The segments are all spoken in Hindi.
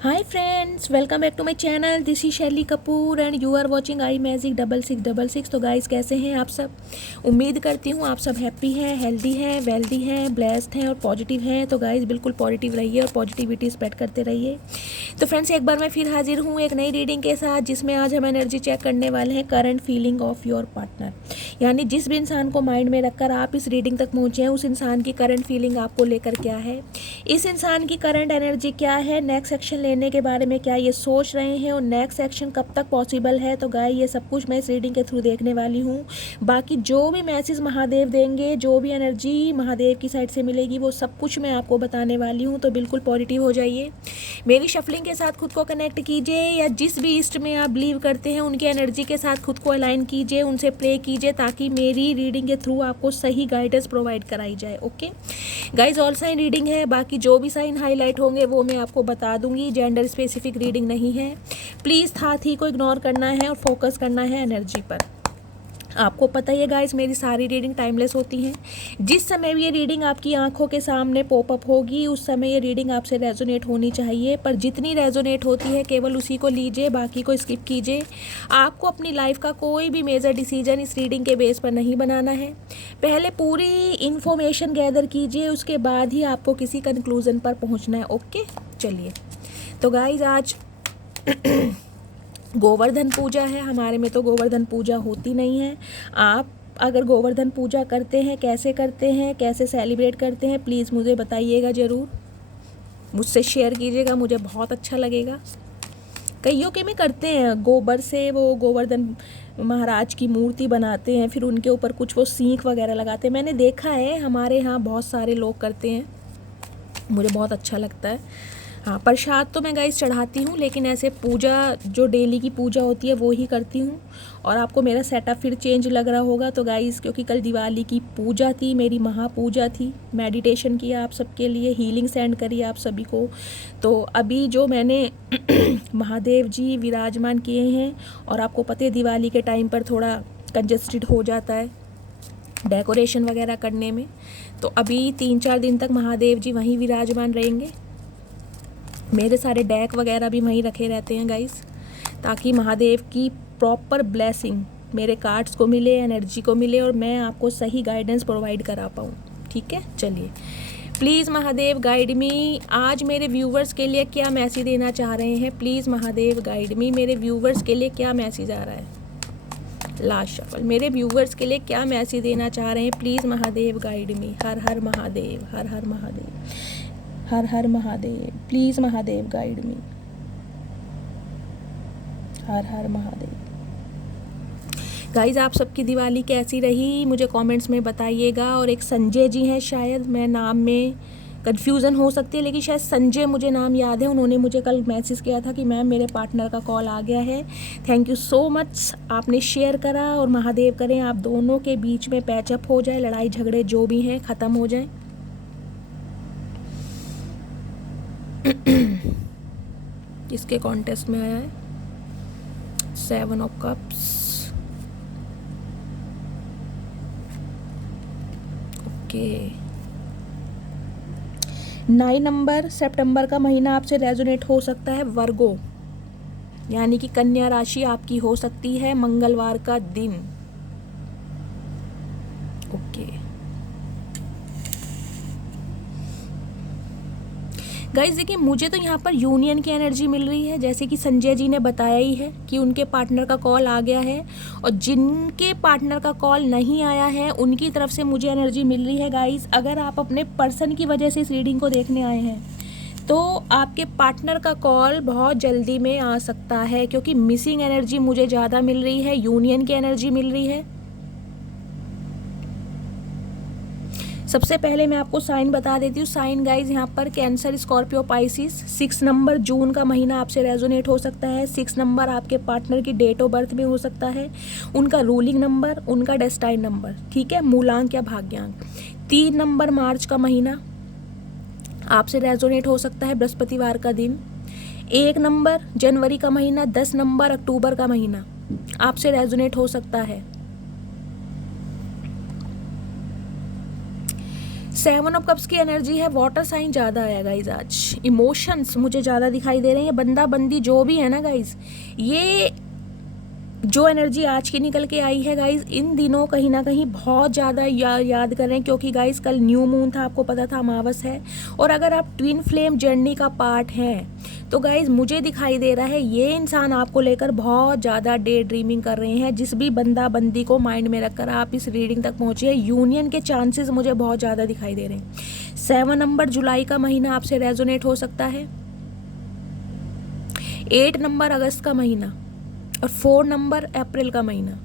Hi friends, welcome back to my channel. This is Shelly Kapoor and you are watching I Magic 6666। तो गाइस, कैसे हैं आप सब? उम्मीद करती हूँ आप सब हैप्पी हैं, हेल्दी हैं, वेल्दी हैं, ब्लेस्ड हैं और पॉजिटिव हैं। तो गाइस, बिल्कुल पॉजिटिव रहिए और पॉजिटिविटी स्प्रेड करते रहिए। तो फ्रेंड्स, एक बार मैं फिर हाजिर हूँ एक नई रीडिंग के साथ, जिसमें आज हम एनर्जी चेक करने वाले हैं current feeling of your partner. यानी जिस भी इंसान को माइंड में रखकर आप इस रीडिंग तक पहुँचे हैं, उस इंसान की करंट फीलिंग आपको लेकर क्या है, इस इंसान की करंट एनर्जी क्या है, नेक्स्ट एक्शन लेने के बारे में क्या ये सोच रहे हैं और नेक्स्ट एक्शन कब तक पॉसिबल है। तो गाय, ये सब कुछ मैं इस रीडिंग के थ्रू देखने वाली हूँ। बाकी जो भी मैसेज महादेव देंगे, जो भी एनर्जी महादेव की साइड से मिलेगी, वो सब कुछ मैं आपको बताने वाली हूँ। तो बिल्कुल पॉजिटिव हो जाइए, मेरी शफलिंग के साथ खुद को कनेक्ट कीजिए, या जिस भी इष्ट में आप बिलीव करते हैं उनकी एनर्जी के साथ खुद को अलाइन कीजिए, उनसे प्रे कीजिए, ताकि मेरी रीडिंग के थ्रू आपको सही गाइडेंस प्रोवाइड कराई जाए। Okay guys, all sign reading है, बाकी जो भी साइन हाईलाइट होंगे वो मैं आपको बता दूंगी। जेंडर स्पेसिफिक रीडिंग नहीं है, प्लीज़ था थी को इग्नोर करना है और फोकस करना है एनर्जी पर। आपको पता ही है गाइज, मेरी सारी रीडिंग टाइमलेस होती हैं। जिस समय भी ये रीडिंग आपकी आंखों के सामने पॉपअप होगी, उस समय ये रीडिंग आपसे रेजोनेट होनी चाहिए, पर जितनी रेजोनेट होती है केवल उसी को लीजिए, बाकी को स्किप कीजिए। आपको अपनी लाइफ का कोई भी मेजर डिसीजन इस रीडिंग के बेस पर नहीं बनाना है। पहले पूरी इन्फॉर्मेशन गैदर कीजिए, उसके बाद ही आपको किसी कंक्लूजन पर पहुँचना है। ओके, चलिए। तो गाइज, आज गोवर्धन पूजा है। हमारे में तो गोवर्धन पूजा होती नहीं है। आप अगर गोवर्धन पूजा करते हैं, कैसे करते हैं, कैसे सेलिब्रेट करते हैं, प्लीज़ मुझे बताइएगा ज़रूर, मुझसे शेयर कीजिएगा, मुझे बहुत अच्छा लगेगा। कईयों के में करते हैं, गोबर से वो गोवर्धन महाराज की मूर्ति बनाते हैं, फिर उनके ऊपर कुछ वो सींख वगैरह लगाते हैं। मैंने देखा है, हमारे यहाँ बहुत सारे लोग करते हैं, मुझे बहुत अच्छा लगता है। हाँ, प्रसाद तो मैं गाइस चढ़ाती हूँ, लेकिन ऐसे पूजा जो डेली की पूजा होती है वो ही करती हूँ। और आपको मेरा सेटअप फिर चेंज लग रहा होगा तो गाइस, क्योंकि कल दिवाली की पूजा थी, मेरी महापूजा थी, मेडिटेशन किया आप सबके लिए, हीलिंग सेंड करी आप सभी को। तो अभी जो मैंने महादेव जी विराजमान किए हैं, और आपको पता है दिवाली के टाइम पर थोड़ा कंजस्टेड हो जाता है डेकोरेशन वगैरह करने में, तो अभी 3-4 दिन तक महादेव जी वहीं विराजमान रहेंगे। मेरे सारे डेक वगैरह भी वहीं रखे रहते हैं गाइस, ताकि महादेव की प्रॉपर ब्लेसिंग मेरे कार्ड्स को मिले, एनर्जी को मिले, और मैं आपको सही गाइडेंस प्रोवाइड करा पाऊँ। ठीक है, चलिए। प्लीज़ महादेव गाइड मी, आज मेरे व्यूवर्स के लिए क्या मैसेज देना चाह रहे हैं? प्लीज़ महादेव गाइड मी, मेरे व्यूवर्स के लिए क्या मैसेज आ रहा है? लास्ट शफल, मेरे व्यूवर्स के लिए क्या मैसेज देना चाह रहे हैं? प्लीज़ महादेव गाइड मी। हर हर महादेव, हर हर महादेव, हर हर महादेव। प्लीज़ महादेव गाइड मी। हर हर महादेव। गाइज, आप सबकी दिवाली कैसी रही मुझे कमेंट्स में बताइएगा। और एक संजय जी हैं, शायद मैं नाम में कन्फ्यूज़न हो सकती है, लेकिन शायद संजय मुझे नाम याद है। उन्होंने मुझे कल मैसेज किया था कि मैम मेरे पार्टनर का कॉल आ गया है। थैंक यू सो मच, आपने शेयर करा। और महादेव करें आप दोनों के बीच में पैचअप हो जाए, लड़ाई झगड़े जो भी हैं ख़त्म हो जाए। इसके कॉन्टेस्ट में आया है 7 ऑफ कप्स। ओके, 9 नंबर सितंबर का महीना आपसे रेजोनेट हो सकता है। वर्गो यानी कि कन्या राशि आपकी हो सकती है, मंगलवार का दिन। ओके गाइज, देखिए मुझे तो यहाँ पर यूनियन की एनर्जी मिल रही है, जैसे कि संजय जी ने बताया ही है कि उनके पार्टनर का कॉल आ गया है, और जिनके पार्टनर का कॉल नहीं आया है उनकी तरफ से मुझे एनर्जी मिल रही है। गाइज, अगर आप अपने पर्सन की वजह से इस रीडिंग को देखने आए हैं तो आपके पार्टनर का कॉल बहुत जल्दी में आ सकता है, क्योंकि मिसिंग एनर्जी मुझे ज़्यादा मिल रही है, यूनियन की एनर्जी मिल रही है। सबसे पहले मैं आपको साइन बता देती हूँ। साइन गाइज यहाँ पर कैंसर, स्कॉर्पियो, पाइसिस। 6 नंबर जून का महीना आपसे रेजोनेट हो सकता है। 6 नंबर आपके पार्टनर की डेट ऑफ बर्थ में हो सकता है, उनका रूलिंग नंबर, उनका डेस्टाइन नंबर, ठीक है, मूलांक या भाग्यांक। 3 नंबर मार्च का महीना आपसे रेजोनेट हो सकता है, बृहस्पतिवार का दिन। 1 नंबर जनवरी का महीना, 10 नंबर अक्टूबर का महीना आपसे रेजोनेट हो सकता है। 7 ऑफ कप्स की एनर्जी है, वाटर साइन ज़्यादा आया गाइज आज, इमोशंस मुझे ज़्यादा दिखाई दे रहे हैं। ये बंदा बंदी जो भी है ना गाइज, ये जो एनर्जी आज की निकल के आई है गाइज, इन दिनों कहीं ना कहीं बहुत ज़्यादा याद कर रहे हैं, क्योंकि गाइज कल न्यू मून था, आपको पता था अमावस है। और अगर आप ट्विन फ्लेम जर्नी का पार्ट हैं तो गाइज मुझे दिखाई दे रहा है ये इंसान आपको लेकर बहुत ज़्यादा डे ड्रीमिंग कर रहे हैं। जिस भी बंदा बंदी को माइंड में रखकर आप इस रीडिंग तक पहुँचे हैं, यूनियन के चांसेस मुझे बहुत ज़्यादा दिखाई दे रहे हैं। 7 नंबर जुलाई का महीना आपसे रेजोनेट हो सकता है, 8 नंबर अगस्त का महीना और 4 नंबर अप्रैल का महीना।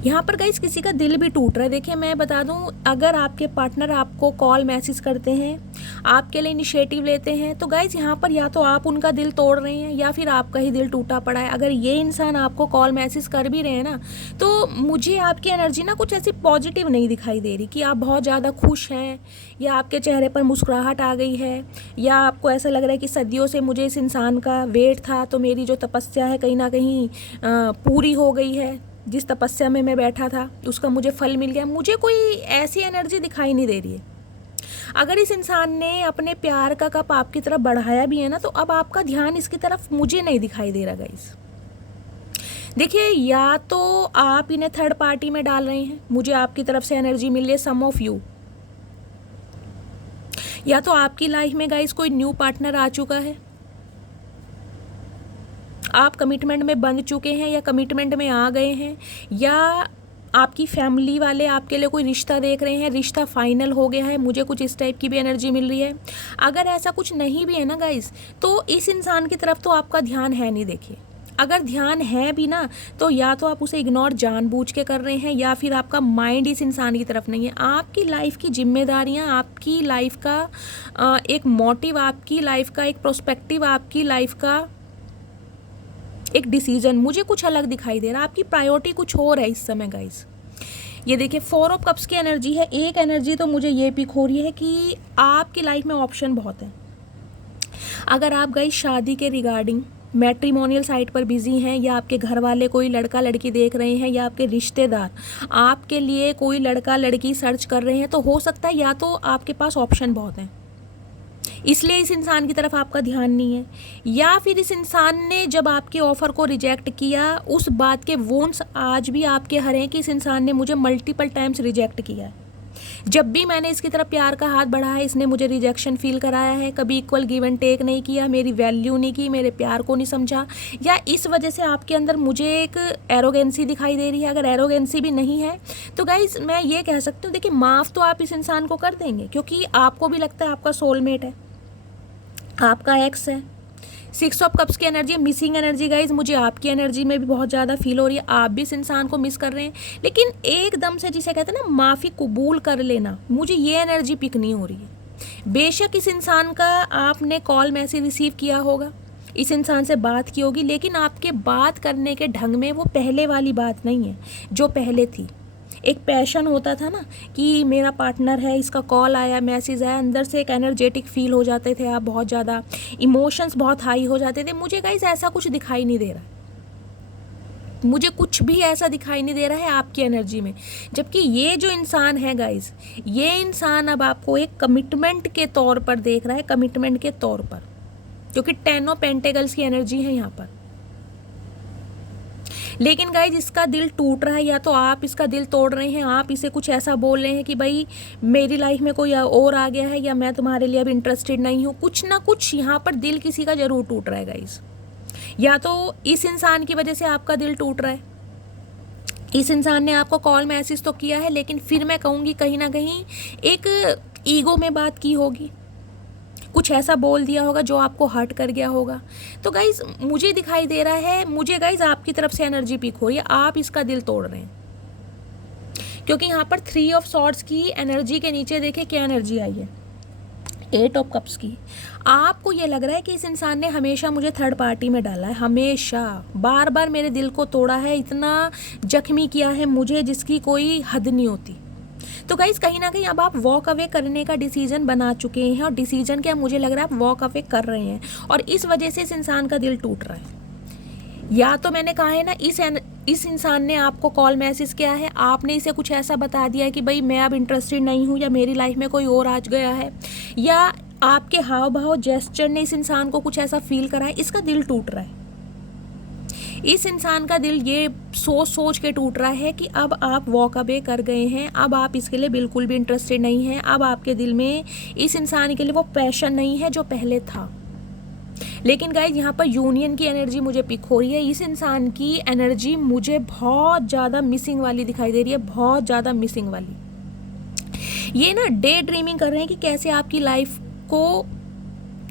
यहाँ पर गाइस किसी का दिल भी टूट रहा है। देखिए मैं बता दूँ, अगर आपके पार्टनर आपको कॉल मैसेज करते हैं, आपके लिए इनिशिएटिव लेते हैं, तो गाइस यहाँ पर या तो आप उनका दिल तोड़ रहे हैं या फिर आपका ही दिल टूटा पड़ा है। अगर ये इंसान आपको कॉल मैसेज कर भी रहे हैं ना, तो मुझे आपकी एनर्जी ना कुछ ऐसी पॉजिटिव नहीं दिखाई दे रही कि आप बहुत ज़्यादा खुश हैं या आपके चेहरे पर मुस्कुराहट आ गई है, या आपको ऐसा लग रहा है कि सदियों से मुझे इस इंसान का वेट था, तो मेरी जो तपस्या है कहीं ना कहीं पूरी हो गई है। जिस तपस्या में मैं बैठा था उसका मुझे फल मिल गया। मुझे कोई ऐसी एनर्जी दिखाई नहीं दे रही है। अगर इस इंसान ने अपने प्यार का कप आपकी तरफ बढ़ाया भी है ना, तो अब आपका ध्यान इसकी तरफ मुझे नहीं दिखाई दे रहा गाइस। देखिए, या तो आप इन्हें थर्ड पार्टी में डाल रहे हैं, मुझे आपकी तरफ से एनर्जी मिल रही है, सम ऑफ यू, या तो आपकी लाइफ में गाइस कोई न्यू पार्टनर आ चुका है, आप कमिटमेंट में बंध चुके हैं या कमिटमेंट में आ गए हैं, या आपकी फैमिली वाले आपके लिए कोई रिश्ता देख रहे हैं, रिश्ता फाइनल हो गया है। मुझे कुछ इस टाइप की भी एनर्जी मिल रही है। अगर ऐसा कुछ नहीं भी है ना गाइस, तो इस इंसान की तरफ तो आपका ध्यान है नहीं। देखिए, अगर ध्यान है भी ना, तो या तो आप उसे इग्नोर जानबूझ के कर रहे हैं, या फिर आपका माइंड इस इंसान की तरफ नहीं है। आपकी लाइफ की जिम्मेदारियां, आपकी लाइफ का एक मोटिव, आपकी लाइफ का एक प्रोस्पेक्टिव, आपकी लाइफ का एक डिसीजन मुझे कुछ अलग दिखाई दे रहा है। आपकी प्रायोरिटी कुछ और है इस समय गाइस। ये देखिए, 4 ऑफ कप्स की एनर्जी है। एक एनर्जी तो मुझे ये पिक हो रही है कि आपकी लाइफ में ऑप्शन बहुत है। अगर आप गाइस शादी के रिगार्डिंग मैट्रिमोनियल साइट पर बिजी हैं, या आपके घर वाले कोई लड़का लड़की देख रहे हैं, या आपके रिश्तेदार आपके लिए कोई लड़का लड़की सर्च कर रहे हैं, तो हो सकता है या तो आपके पास ऑप्शन बहुत हैं, इसलिए इस इंसान की तरफ आपका ध्यान नहीं है, या फिर इस इंसान ने जब आपके ऑफ़र को रिजेक्ट किया, उस बात के वोन्स आज भी आपके हरे हैं कि इस इंसान ने मुझे मल्टीपल टाइम्स रिजेक्ट किया है। जब भी मैंने इसकी तरफ प्यार का हाथ बढ़ाया है, इसने मुझे रिजेक्शन फील कराया है। कभी इक्वल गिव एंड टेक नहीं किया, मेरी वैल्यू नहीं की, मेरे प्यार को नहीं समझा, या इस वजह से आपके अंदर मुझे एक एरोगेंसी दिखाई दे रही है। अगर एरोगेंसी भी नहीं है तो गाइज मैं ये कह सकती हूँ, देखिए माफ़ तो आप इस इंसान को कर देंगे, क्योंकि आपको भी लगता है आपका सोलमेट है, आपका एक्स है। 6 ऑफ कप्स की एनर्जी, मिसिंग एनर्जी गाइज, मुझे आपकी एनर्जी में भी बहुत ज़्यादा फील हो रही है। आप भी इस इंसान को मिस कर रहे हैं, लेकिन एकदम से जिसे कहते हैं ना माफ़ी कबूल कर लेना, मुझे ये एनर्जी पिक नहीं हो रही है। बेशक इस इंसान का आपने कॉल मैसेज रिसीव किया होगा, इस इंसान से बात की होगी, लेकिन आपके बात करने के ढंग में वो पहले वाली बात नहीं है जो पहले थी। एक पैशन होता था ना कि मेरा पार्टनर है, इसका कॉल आया, मैसेज आया, अंदर से एक एनर्जेटिक फील हो जाते थे आप, बहुत ज़्यादा इमोशंस बहुत हाई हो जाते थे। मुझे गाइस ऐसा कुछ दिखाई नहीं दे रहा है, मुझे कुछ भी ऐसा दिखाई नहीं दे रहा है आपकी एनर्जी में। जबकि ये जो इंसान है गाइस, ये इंसान अब आपको एक कमिटमेंट के तौर पर देख रहा है, कमिटमेंट के तौर पर, क्योंकि 10 ऑफ पेंटेकल्स की एनर्जी है यहाँ पर। लेकिन गाइज इसका दिल टूट रहा है, या तो आप इसका दिल तोड़ रहे हैं, आप इसे कुछ ऐसा बोल रहे हैं कि भाई मेरी लाइफ में कोई और आ गया है, या मैं तुम्हारे लिए अब इंटरेस्टेड नहीं हूँ। कुछ ना कुछ यहाँ पर दिल किसी का ज़रूर टूट रहा है गाइज, या तो इस इंसान की वजह से आपका दिल टूट रहा है। इस इंसान ने आपको कॉल मैसेज तो किया है, लेकिन फिर मैं कहूँगी कहीं ना कहीं एक ईगो में बात की होगी, कुछ ऐसा बोल दिया होगा जो आपको हर्ट कर गया होगा। तो गाइज मुझे दिखाई दे रहा है, मुझे गाइज आपकी तरफ से एनर्जी पिक हो रही है, आप इसका दिल तोड़ रहे हैं। क्योंकि यहाँ पर 3 ऑफ सॉर्ड्स की एनर्जी के नीचे देखिए क्या एनर्जी आई है, 8 ऑफ कप्स की। आपको ये लग रहा है कि इस इंसान ने हमेशा मुझे थर्ड पार्टी में डाला है, हमेशा बार बार मेरे दिल को तोड़ा है, इतना जख्मी किया है मुझे जिसकी कोई हद नहीं होती। तो गाइस कहीं ना कहीं अब आप वॉक अवे करने का डिसीजन बना चुके हैं, और डिसीजन क्या मुझे लग रहा है आप वॉक अवे कर रहे हैं, और इस वजह से इस इंसान का दिल टूट रहा है। या तो मैंने कहा है ना, इस इंसान ने आपको कॉल मैसेज किया है, आपने इसे कुछ ऐसा बता दिया है कि भाई मैं अब इंटरेस्टेड नहीं हूँ, या मेरी लाइफ में कोई और आ गया है, या आपके हाव भाव जेस्चर ने इस इंसान को कुछ ऐसा फील करा है, इसका दिल टूट रहा है। इस इंसान का दिल ये सोच सोच के टूट रहा है कि अब आप वॉक अवे कर गए हैं, अब आप इसके लिए बिल्कुल भी इंटरेस्टेड नहीं हैं, अब आपके दिल में इस इंसान के लिए वो पैशन नहीं है जो पहले था। लेकिन गाइज यहाँ पर यूनियन की एनर्जी मुझे पिक हो रही है। इस इंसान की एनर्जी मुझे बहुत ज़्यादा मिसिंग वाली दिखाई दे रही है, बहुत ज़्यादा मिसिंग वाली। ये ना डे ड्रीमिंग कर रहे हैं कि कैसे आपकी लाइफ को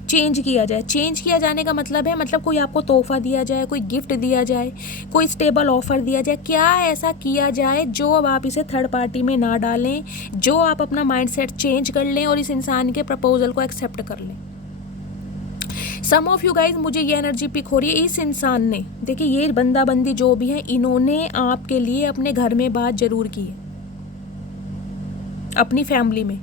चेंज किया जाए। चेंज किया जाने का मतलब है, मतलब कोई आपको तोहफा दिया जाए, कोई गिफ्ट दिया जाए, कोई स्टेबल ऑफर दिया जाए। क्या ऐसा किया जाए जो अब आप इसे थर्ड पार्टी में ना डालें, जो आप अपना माइंडसेट चेंज कर लें और इस इंसान के प्रपोजल को एक्सेप्ट कर लें। सम ऑफ यू गाइज, मुझे ये एनर्जी पिक हो रही है। इस इंसान ने, देखिए ये बंदा बंदी जो भी है, इन्होंने आपके लिए अपने घर में बात जरूर की है, अपनी फैमिली में,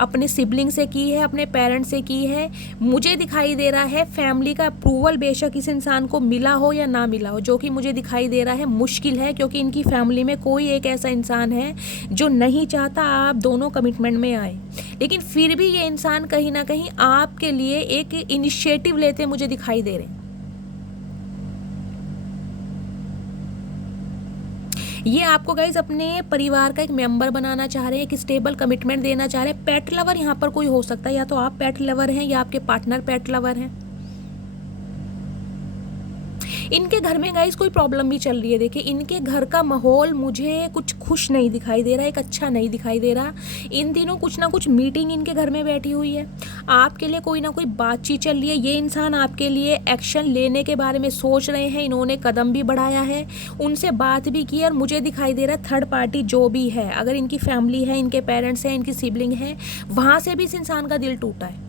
अपने सिबलिंग से की है, अपने पेरेंट्स से की है। मुझे दिखाई दे रहा है फैमिली का अप्रूवल बेशक इस इंसान को मिला हो या ना मिला हो, जो कि मुझे दिखाई दे रहा है मुश्किल है, क्योंकि इनकी फैमिली में कोई एक ऐसा इंसान है जो नहीं चाहता आप दोनों कमिटमेंट में आए। लेकिन फिर भी ये इंसान कहीं ना कहीं आपके लिए एक इनिशिएटिव लेते मुझे दिखाई दे रहे हैं। ये आपको गाइज अपने परिवार का एक मेंबर बनाना चाह रहे हैं, एक स्टेबल कमिटमेंट देना चाह रहे हैं। पेट लवर यहाँ पर कोई हो सकता है, या तो आप पेट लवर हैं या आपके पार्टनर पेट लवर हैं। इनके घर में गाइस कोई प्रॉब्लम भी चल रही है। देखिए इनके घर का माहौल मुझे कुछ खुश नहीं दिखाई दे रहा है, एक अच्छा नहीं दिखाई दे रहा। इन दिनों कुछ ना कुछ मीटिंग इनके घर में बैठी हुई है, आपके लिए कोई ना कोई बातचीत चल रही है। ये इंसान आपके लिए एक्शन लेने के बारे में सोच रहे हैं, इन्होंने कदम भी बढ़ाया है, उनसे बात भी की। और मुझे दिखाई दे रहा है थर्ड पार्टी जो भी है, अगर इनकी फैमिली है, इनके पेरेंट्स हैं, इनकी सिबलिंग है, वहाँ से भी इस इंसान का दिल टूटा है,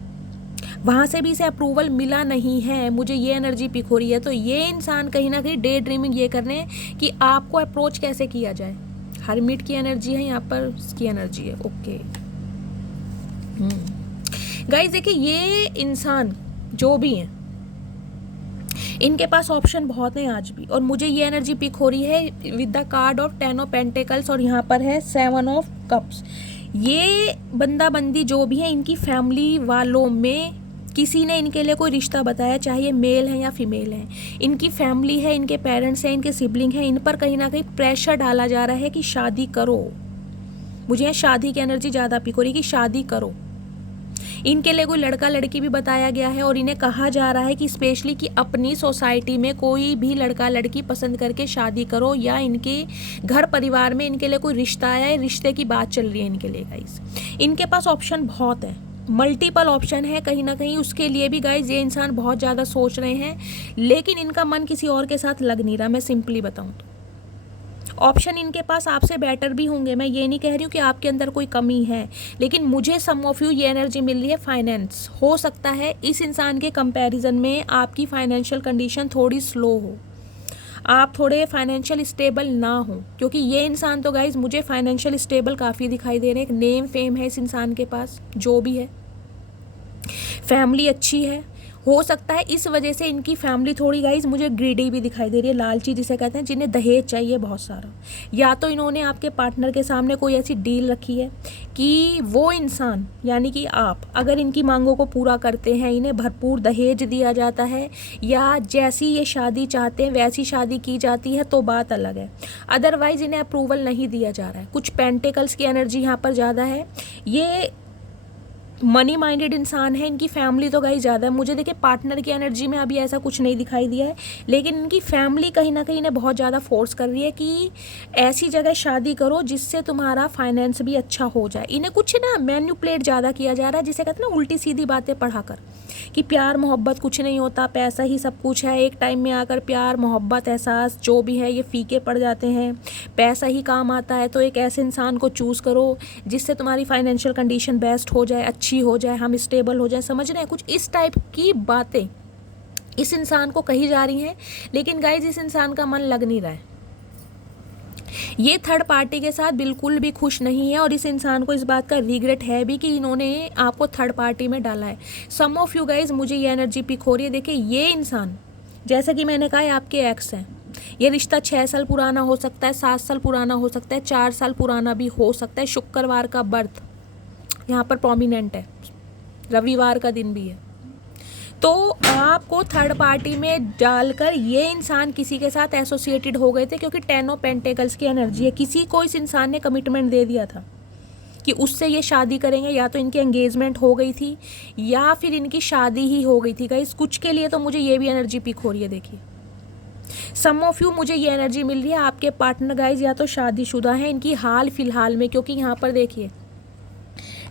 वहाँ से भी इसे अप्रूवल मिला नहीं है। मुझे ये एनर्जी पिक हो रही है। तो ये इंसान कहीं ना कहीं डे ड्रीमिंग ये करने कि आपको अप्रोच कैसे किया जाए। हर्मिट की एनर्जी है यहाँ पर, इसकी एनर्जी है। ओके गाइस, देखिए ये इंसान जो भी है, इनके पास ऑप्शन बहुत हैं आज भी। और मुझे ये एनर्जी पिक हो रही है with the card of 10 of pentacles, और यहाँ पर है 7 ऑफ कप्स। ये बंदा बंदी जो भी है, इनकी फैमिली वालों में किसी ने इनके लिए कोई रिश्ता बताया, चाहे ये मेल है या फीमेल है। इनकी फैमिली है, इनके पेरेंट्स हैं, इनके सिबलिंग हैं, इन पर कहीं ना कहीं प्रेशर डाला जा रहा है कि शादी करो। मुझे यहाँ शादी की एनर्जी ज़्यादा पिक हो रही है कि शादी करो। इनके लिए कोई लड़का लड़की भी बताया गया है, और इन्हें कहा जा रहा है कि स्पेशली कि अपनी सोसाइटी में कोई भी लड़का लड़की पसंद करके शादी करो, या इनके घर परिवार में इनके लिए कोई रिश्ता आया है, रिश्ते की बात चल रही है इनके लिए। गाइस इनके पास ऑप्शन बहुत है, मल्टीपल ऑप्शन है। कहीं ना कहीं उसके लिए भी गाइज ये इंसान बहुत ज़्यादा सोच रहे हैं, लेकिन इनका मन किसी और के साथ लग नहीं रहा। मैं सिंपली बताऊं तो ऑप्शन इनके पास आपसे बेटर भी होंगे, मैं ये नहीं कह रही हूँ कि आपके अंदर कोई कमी है, लेकिन मुझे सम ऑफ यू ये एनर्जी मिल रही है फाइनेंस। हो सकता है इस इंसान के कंपैरिजन में आपकी फाइनेंशियल कंडीशन थोड़ी स्लो हो, आप थोड़े फाइनेंशियल स्टेबल ना हो, क्योंकि ये इंसान तो गाइज मुझे फाइनेंशियल स्टेबल काफ़ी दिखाई दे रहे हैं। एक नेम फेम है इस इंसान के पास, जो भी है, फैमिली अच्छी है। हो सकता है इस वजह से इनकी फैमिली थोड़ी गाइज मुझे ग्रीडी भी दिखाई दे रही है, लालची जिसे कहते हैं, जिन्हें दहेज चाहिए बहुत सारा। या तो इन्होंने आपके पार्टनर के सामने कोई ऐसी डील रखी है कि वो इंसान, यानी कि आप, अगर इनकी मांगों को पूरा करते हैं, इन्हें भरपूर दहेज दिया जाता है, या जैसी ये शादी चाहते हैं वैसी शादी की जाती है, तो बात अलग है। अदरवाइज इन्हें अप्रूवल नहीं दिया जा रहा है। कुछ पेंटिकल्स की एनर्जी यहाँ पर ज़्यादा है। ये मनी माइंडेड इंसान है, इनकी फैमिली तो गाइस ज़्यादा है। मुझे देखिए पार्टनर की एनर्जी में अभी ऐसा कुछ नहीं दिखाई दिया है, लेकिन इनकी फैमिली कहीं ना कहीं इन्हें बहुत ज़्यादा फोर्स कर रही है कि ऐसी जगह शादी करो जिससे तुम्हारा फाइनेंस भी अच्छा हो जाए। इन्हें कुछ ना मैन्युपुलेट ज़्यादा किया जा रहा है, जिसे कहते हैं ना उल्टी सीधी बातें पढ़ाकर, कि प्यार मोहब्बत कुछ नहीं होता, पैसा ही सब कुछ है। एक टाइम में आकर प्यार मोहब्बत एहसास जो भी है ये फीके पड़ जाते हैं, पैसा ही काम आता है। तो एक ऐसे इंसान को चूज़ करो जिससे तुम्हारी फाइनेंशियल कंडीशन बेस्ट हो जाए, अच्छी हो जाए, हम स्टेबल हो जाए। समझ रहे हैं, कुछ इस टाइप की बातें इस इंसान को कही जा रही हैं, लेकिन गाइज इस इंसान का मन लग नहीं रहा है। ये थर्ड पार्टी के साथ बिल्कुल भी खुश नहीं है, और इस इंसान को इस बात का रिग्रेट है भी कि इन्होंने आपको थर्ड पार्टी में डाला है। सम ऑफ यू गाइज मुझे ये एनर्जी पिक हो रही है। देखिए ये इंसान, जैसा कि मैंने कहा, आपके एक्स हैं, ये रिश्ता 6 साल पुराना हो सकता है, 7 साल पुराना हो सकता है, 4 साल पुराना भी हो सकता है। शुक्रवार का बर्थ यहाँ पर प्रोमिनेंट है, रविवार का दिन भी है। तो आपको थर्ड पार्टी में डालकर ये इंसान किसी के साथ एसोसिएटेड हो गए थे, क्योंकि 10 ऑफ पेंटिकल्स की एनर्जी है। किसी को इस इंसान ने कमिटमेंट दे दिया था कि उससे ये शादी करेंगे, या तो इनकी एंगेजमेंट हो गई थी या फिर इनकी शादी ही हो गई थी। गाइस कुछ के लिए तो मुझे ये भी एनर्जी पिक हो रही है। देखिए सम ऑफ यू, मुझे ये एनर्जी मिल रही है आपके पार्टनर गाइस या तो शादीशुदा है इनकी हाल फिलहाल में, क्योंकि यहाँ पर देखिए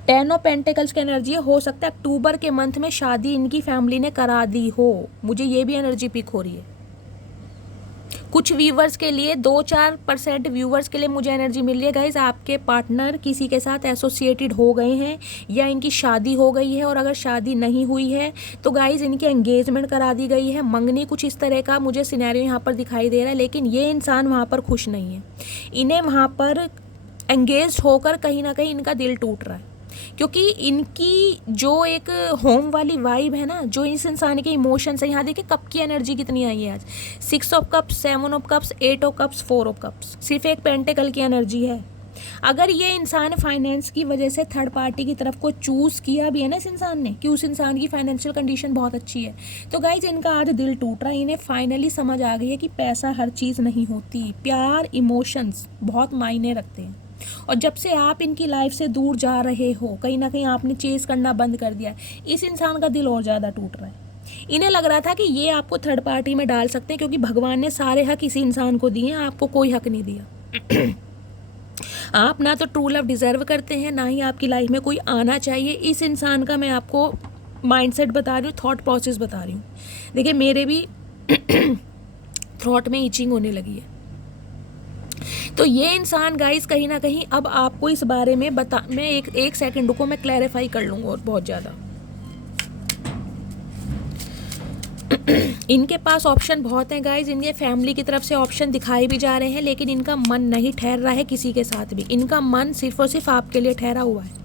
10 ऑफ पेंटिकल्स की एनर्जी हो सकता है अक्टूबर के मंथ में शादी इनकी फैमिली ने करा दी हो। मुझे ये भी एनर्जी पिक हो रही है। कुछ व्यूवर्स के लिए 2-4% व्यूवर्स के लिए मुझे एनर्जी मिल रही है गाइज, आपके पार्टनर किसी के साथ एसोसिएटेड हो गए हैं या इनकी शादी हो गई है। और अगर शादी नहीं हुई है तो गाइज इनकी एंगेजमेंट करा दी गई है, मंगनी कुछ इस तरह का मुझे सिनेरियो यहाँ पर दिखाई दे रहा है। लेकिन ये इंसान वहाँ पर खुश नहीं है, इन्हें वहाँ पर एंगेज होकर कहीं ना कहीं इनका दिल टूट रहा है, क्योंकि इनकी जो एक होम वाली वाइब है ना, जो इस इंसान के इमोशंस है। यहाँ देखिए कप की एनर्जी कितनी आई है आज, 6 of cups, 7 of cups, 8 of cups, 4 of cups, सिर्फ एक पेंटिकल की एनर्जी है। अगर ये इंसान फाइनेंस की वजह से थर्ड पार्टी की तरफ को चूज़ किया भी है ना इस इंसान ने, कि उस इंसान की फाइनेंशियल कंडीशन बहुत अच्छी है, तो गाइज इनका आज दिल टूट रहा है। इन्हें फाइनली समझ आ गई है कि पैसा हर चीज़ नहीं होती, प्यार इमोशंस बहुत मायने रखते हैं। और जब से आप इनकी लाइफ से दूर जा रहे हो, कहीं ना कहीं आपने चेस करना बंद कर दिया, इस इंसान का दिल और ज़्यादा टूट रहा है। इन्हें लग रहा था कि ये आपको थर्ड पार्टी में डाल सकते हैं, क्योंकि भगवान ने सारे हक इसी इंसान को दिए हैं, आपको कोई हक नहीं दिया। आप ना तो ट्रू लव डिज़र्व करते हैं, ना ही आपकी लाइफ में कोई आना चाहिए। इस इंसान का मैं आपको माइंडसेट बता रही हूँ, थॉट प्रोसेस बता रही हूँ। देखिए मेरे भी थ्रोट में ईचिंग होने लगी है। तो ये इंसान गाइस कहीं ना कहीं अब आपको इस बारे में मैं एक सेकंड रुको, मैं क्लैरिफाई कर लूँगा और बहुत ज़्यादा। इनके पास ऑप्शन बहुत हैं गाइज, इनके फैमिली की तरफ से ऑप्शन दिखाए भी जा रहे हैं, लेकिन इनका मन नहीं ठहर रहा है किसी के साथ भी। इनका मन सिर्फ और सिर्फ आपके लिए ठहरा हुआ है।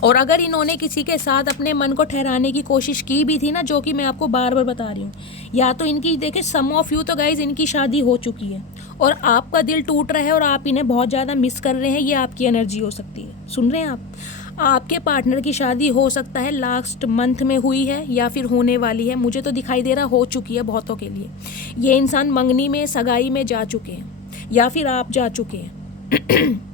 और अगर इन्होंने किसी के साथ अपने मन को ठहराने की कोशिश की भी थी ना, जो कि मैं आपको बार बार बता रही हूँ, या तो इनकी देखिए सम ऑफ यू तो गाइज इनकी शादी हो चुकी है और आपका दिल टूट रहा है और आप इन्हें बहुत ज़्यादा मिस कर रहे हैं। ये आपकी एनर्जी हो सकती है, सुन रहे हैं आप। आपके पार्टनर की शादी हो सकता है लास्ट मंथ में हुई है या फिर होने वाली है, मुझे तो दिखाई दे रहा हो चुकी है बहुतों के लिए। ये इंसान मंगनी में सगाई में जा चुके हैं या फिर आप जा चुके हैं।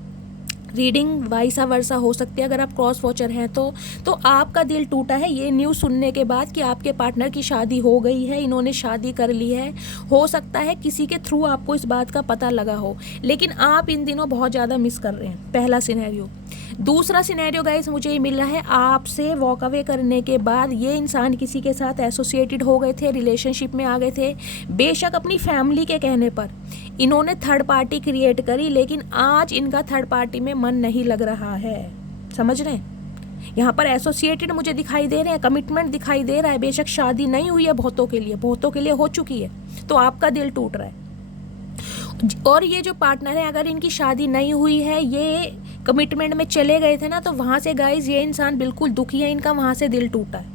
रीडिंग वाइसा वर्सा हो सकती है अगर आप क्रॉस वॉचर हैं तो आपका दिल टूटा है ये न्यूज़ सुनने के बाद कि आपके पार्टनर की शादी हो गई है, इन्होंने शादी कर ली है। हो सकता है किसी के थ्रू आपको इस बात का पता लगा हो, लेकिन आप इन दिनों बहुत ज़्यादा मिस कर रहे हैं। पहला सिनेरियो। दूसरा सिनेरियो गाइस मुझे ये मिल रहा है, आपसे वॉक अवे करने के बाद ये इंसान किसी के साथ एसोसिएटेड हो गए थे, रिलेशनशिप में आ गए थे। बेशक अपनी फैमिली के कहने पर इन्होंने थर्ड पार्टी क्रिएट करी, लेकिन आज इनका थर्ड पार्टी में मन नहीं लग रहा है। समझ रहे हैं? यहाँ पर एसोसिएटेड मुझे दिखाई दे रहे हैं, कमिटमेंट दिखाई दे रहा है। बेशक शादी नहीं हुई है बहुतों के लिए हो चुकी है, तो आपका दिल टूट रहा है। और ये जो पार्टनर है, अगर इनकी शादी नहीं हुई है, ये कमिटमेंट में चले गए थे ना, तो वहाँ से गाइज ये इंसान बिल्कुल दुखी है, इनका वहाँ से दिल टूटा है,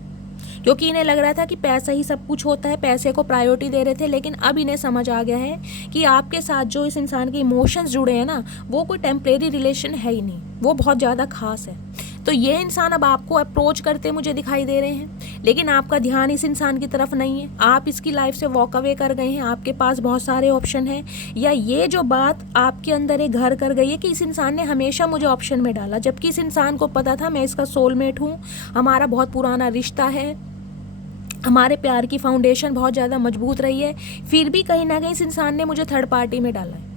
क्योंकि इन्हें लग रहा था कि पैसा ही सब कुछ होता है, पैसे को प्रायोरिटी दे रहे थे। लेकिन अब इन्हें समझ आ गया है कि आपके साथ जो इस इंसान के इमोशंस जुड़े हैं ना, वो कोई टेम्परेरी रिलेशन है ही नहीं, वो बहुत ज़्यादा खास है। तो ये इंसान अब आपको अप्रोच करते मुझे दिखाई दे रहे हैं, लेकिन आपका ध्यान इस इंसान की तरफ नहीं है। आप इसकी लाइफ से वॉक अवे कर गए हैं, आपके पास बहुत सारे ऑप्शन हैं, या ये जो बात आपके अंदर एक घर कर गई है कि इस इंसान ने हमेशा मुझे ऑप्शन में डाला, जबकि इस इंसान को पता था मैं इसका सोलमेट हूँ, हमारा बहुत पुराना रिश्ता है, हमारे प्यार की फाउंडेशन बहुत ज़्यादा मजबूत रही है, फिर भी कहीं ना कहीं इस इंसान ने मुझे थर्ड पार्टी में डाला है।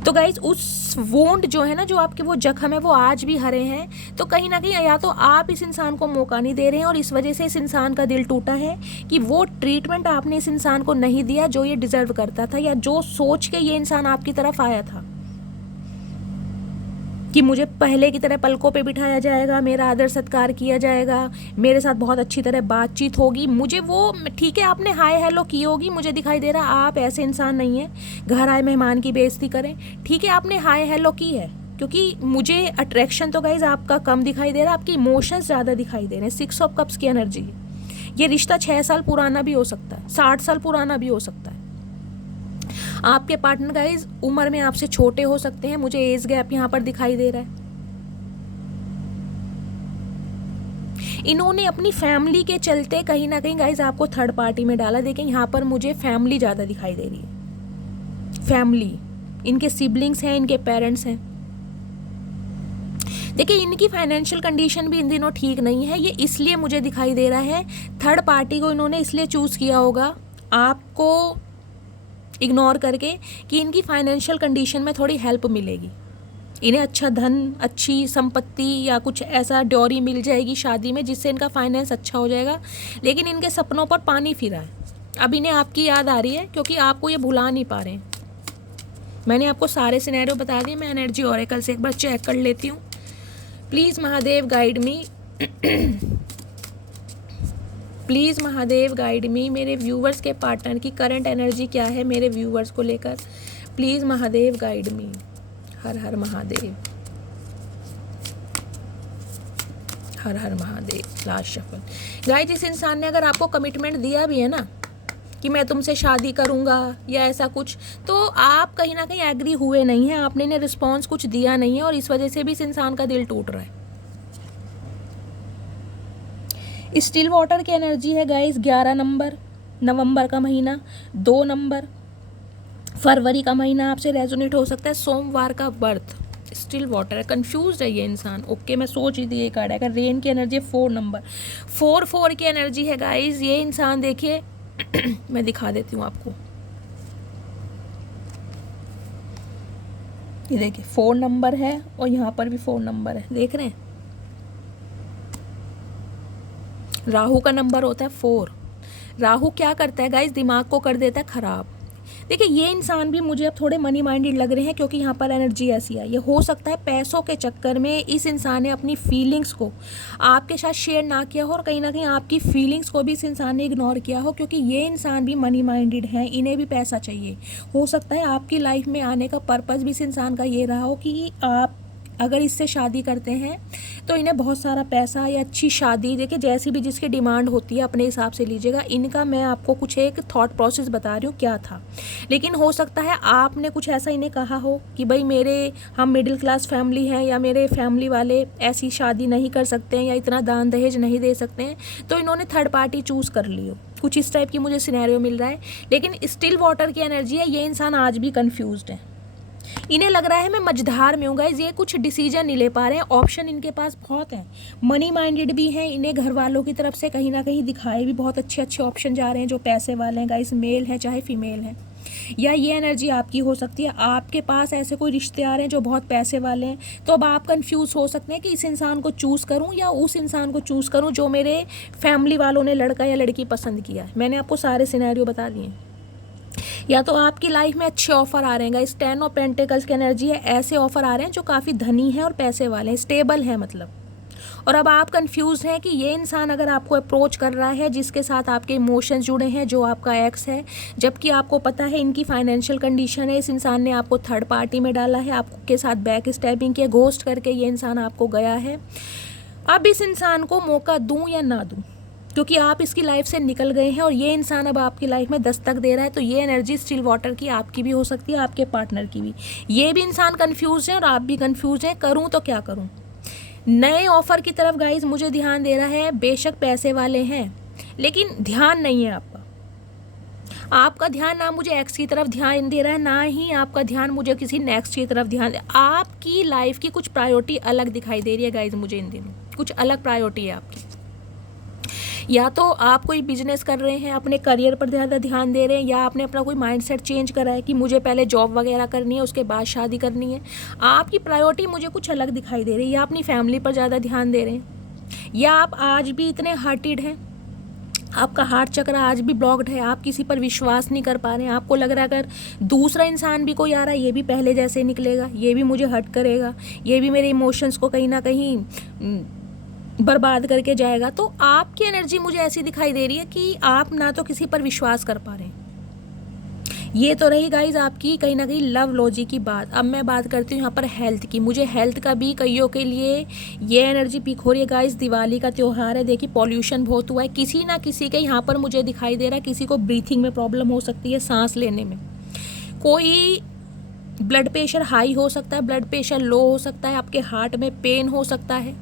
तो गाइज उस वोंड जो है ना, जो आपके वो जख्म है, वो आज भी हरे हैं। तो कहीं ना कहीं या तो आप इस इंसान को मौका नहीं दे रहे हैं और इस वजह से इस इंसान का दिल टूटा है कि वो ट्रीटमेंट आपने इस इंसान को नहीं दिया जो ये डिजर्व करता था, या जो सोच के ये इंसान आपकी तरफ आया था कि मुझे पहले की तरह पलकों पे बिठाया जाएगा, मेरा आदर सत्कार किया जाएगा, मेरे साथ बहुत अच्छी तरह बातचीत होगी, मुझे वो ठीक है आपने हाय हेलो की होगी, मुझे दिखाई दे रहा आप ऐसे इंसान नहीं हैं घर आए मेहमान की बेइज्जती करें। ठीक है आपने हाय हेलो की है, क्योंकि मुझे अट्रैक्शन तो गाइज आपका कम दिखाई दे रहा है, आपके इमोशंस ज़्यादा दिखाई दे रहे हैं। 6 ऑफ कप्स की एनर्जी, ये रिश्ता 6 साल पुराना भी हो सकता है, 60 साल पुराना भी हो सकता है। आपके पार्टनर गाइज उम्र में आपसे छोटे हो सकते हैं, मुझे एज गैप यहाँ पर दिखाई दे रहा है। इन्होंने अपनी फैमिली के चलते कहीं ना कहीं गाइज आपको थर्ड पार्टी में डाला। देखिए यहाँ पर मुझे फैमिली ज़्यादा दिखाई दे रही है, फैमिली, इनके सिबलिंग्स हैं, इनके पेरेंट्स हैं। देखिए इनकी फाइनेंशियल कंडीशन भी इन दिनों ठीक नहीं है, ये इसलिए मुझे दिखाई दे रहा है। थर्ड पार्टी को इन्होंने इसलिए चूज़ किया होगा आपको इग्नोर करके कि इनकी फाइनेंशियल कंडीशन में थोड़ी हेल्प मिलेगी, इन्हें अच्छा धन, अच्छी संपत्ति या कुछ ऐसा ड्योरी मिल जाएगी शादी में जिससे इनका फाइनेंस अच्छा हो जाएगा। लेकिन इनके सपनों पर पानी फिरा है। अब इन्हें आपकी याद आ रही है क्योंकि आपको ये भुला नहीं पा रहे हैं। मैंने आपको सारे सिनेरियो बता दिए। मैं एनर्जी ऑरेकल से एक बार चेक कर लेती हूँ। Please Mahadev guide me, please Mahadev guide मी। मेरे व्यूवर्स के पार्टनर की करंट एनर्जी क्या है मेरे व्यूवर्स को लेकर, प्लीज़ महादेव गाइड मी। हर हर महादेव, हर हर महादेव। लास्ट शफल गाइस, जिस इंसान ने अगर आपको कमिटमेंट दिया भी है ना कि मैं तुमसे शादी करूंगा या ऐसा कुछ, तो आप कहीं ना कहीं एग्री हुए नहीं हैं, आपने इन्हें रिस्पॉन्स कुछ दिया नहीं है और इस वजह से भी इस इंसान का दिल टूट रहा है। स्टिल वाटर की एनर्जी है गाइस 11 नंबर, नवंबर का महीना, 2 नंबर फरवरी का महीना आपसे रेजोनेट हो सकता है। सोमवार का बर्थ, स्टिल वाटर है, कंफ्यूज है ये इंसान। ओके मैं सोच ही थी ये कार्ड है। अगर रेन की एनर्जी 4 नंबर, 4 की एनर्जी है गाइस। ये इंसान देखिए मैं दिखा देती हूँ आपको, ये देखिए 4 नंबर है और यहाँ पर भी 4 नंबर है, देख रहे हैं। राहु का नंबर होता है 4। राहु क्या करता है गाइस, दिमाग को कर देता है खराब। देखिए ये इंसान भी मुझे अब थोड़े मनी माइंडेड लग रहे हैं क्योंकि यहाँ पर एनर्जी ऐसी है। ये हो सकता है पैसों के चक्कर में इस इंसान ने अपनी फीलिंग्स को आपके साथ शेयर ना किया हो और कहीं ना कहीं आपकी फीलिंग्स को भी इस इंसान ने इग्नोर किया हो, क्योंकि ये इंसान भी मनी माइंडेड है, इन्हें भी पैसा चाहिए। हो सकता है आपकी लाइफ में आने का पर्पज़ भी इस इंसान का ये रहा हो कि आप अगर इससे शादी करते हैं तो इन्हें बहुत सारा पैसा या अच्छी शादी, देखिए जैसी भी जिसकी डिमांड होती है अपने हिसाब से लीजिएगा। इनका मैं आपको कुछ एक थॉट प्रोसेस बता रही हूँ क्या था। लेकिन हो सकता है आपने कुछ ऐसा इन्हें कहा हो कि भाई हम मिडिल क्लास फैमिली हैं या मेरे फैमिली वाले ऐसी शादी नहीं कर सकते हैं या इतना दान दहेज नहीं दे सकते हैं, तो इन्होंने थर्ड पार्टी चूज़ कर ली हो। कुछ इस टाइप की मुझे सिनेरियो मिल रहा है। लेकिन स्टिल वाटर की एनर्जी है, ये इंसान आज भी कन्फ्यूज्ड है। इन्हें लग रहा है मैं मझधार में हूँ गाइज, ये कुछ डिसीजन नहीं ले पा रहे हैं। ऑप्शन इनके पास बहुत हैं, मनी माइंडेड भी हैं, इन्हें घर वालों की तरफ से कहीं ना कहीं दिखाए भी बहुत अच्छे अच्छे ऑप्शन जा रहे हैं जो पैसे वाले हैं गाइज, मेल है चाहे फीमेल है। या ये एनर्जी आपकी हो सकती है, आपके पास ऐसे कोई रिश्ते आ रहे हैं जो बहुत पैसे वाले हैं। तो अब आप कंफ्यूज हो सकते हैं कि इस इंसान को चूज़ करूं या उस इंसान को चूज़ करूं जो मेरे फैमिली वालों ने लड़का या लड़की पसंद किया है। मैंने आपको सारे सिनेरियो बता दिए। या तो आपकी लाइफ में अच्छे ऑफर आ रहे हैं गाइस, 10 ऑफ पेंटिकल्स की एनर्जी है, ऐसे ऑफर आ रहे हैं जो काफ़ी धनी है और पैसे वाले हैं, स्टेबल है मतलब। और अब आप कंफ्यूज हैं कि ये इंसान अगर आपको अप्रोच कर रहा है जिसके साथ आपके इमोशंस जुड़े हैं, जो आपका एक्स है, जबकि आपको पता है इनकी फाइनेंशियल कंडीशन है, इस इंसान ने आपको थर्ड पार्टी में डाला है, आपके साथ बैक स्टैबिंग किया, घोस्ट करके ये इंसान आपको गया है। अब इस इंसान को मौका दूं या ना दूं, क्योंकि आप इसकी लाइफ से निकल गए हैं और ये इंसान अब आपकी लाइफ में दस्तक दे रहा है। तो ये एनर्जी स्टिल वाटर की आपकी भी हो सकती है, आपके पार्टनर की भी। ये भी इंसान कंफ्यूज है और आप भी कंफ्यूज हैं, करूं तो क्या करूं। नए ऑफर की तरफ गाइज मुझे ध्यान दे रहा है। बेशक पैसे वाले हैं लेकिन ध्यान नहीं है आपका ध्यान ना मुझे एक्स की तरफ ध्यान दे रहा है, ना ही आपका ध्यान मुझे किसी नेक्स्ट की तरफ ध्यान दे। आपकी लाइफ की कुछ प्रायोरिटी अलग दिखाई दे रही है गाइज मुझे इन दिनों, कुछ अलग प्रायोरिटी है आपकी। या तो आप कोई बिजनेस कर रहे हैं, अपने करियर पर ज़्यादा ध्यान दे रहे हैं, या आपने अपना कोई माइंडसेट चेंज करा है कि मुझे पहले जॉब वगैरह करनी है उसके बाद शादी करनी है। आपकी प्रायोरिटी मुझे कुछ अलग दिखाई दे रही है। या अपनी फैमिली पर ज़्यादा ध्यान दे रहे हैं, या आप आज भी इतने हार्टेड हैं, आपका हार्ट चक्र आज भी ब्लॉक्ड है, आप किसी पर विश्वास नहीं कर पा रहे हैं। आपको लग रहा है अगर दूसरा इंसान भी कोई आ रहा है ये भी पहले जैसे निकलेगा, ये भी मुझे हर्ट करेगा, ये भी मेरे इमोशंस को कहीं ना कहीं बर्बाद करके जाएगा। तो आपकी एनर्जी मुझे ऐसी दिखाई दे रही है कि आप ना तो किसी पर विश्वास कर पा रहे हैं। ये तो रही गाइज आपकी कहीं ना कहीं लव लॉजिक की बात। अब मैं बात करती हूँ यहाँ पर हेल्थ की। मुझे हेल्थ का भी कईयों के लिए ये एनर्जी पिक हो रही है गाइज। दिवाली का त्यौहार है, देखिए पॉल्यूशन बहुत हुआ है, किसी ना किसी के यहाँ पर मुझे दिखाई दे रहा है किसी को ब्रीथिंग में प्रॉब्लम हो सकती है, सांस लेने में। कोई ब्लड प्रेशर हाई हो सकता है, ब्लड प्रेशर लो हो सकता है, आपके हार्ट में पेन हो सकता है,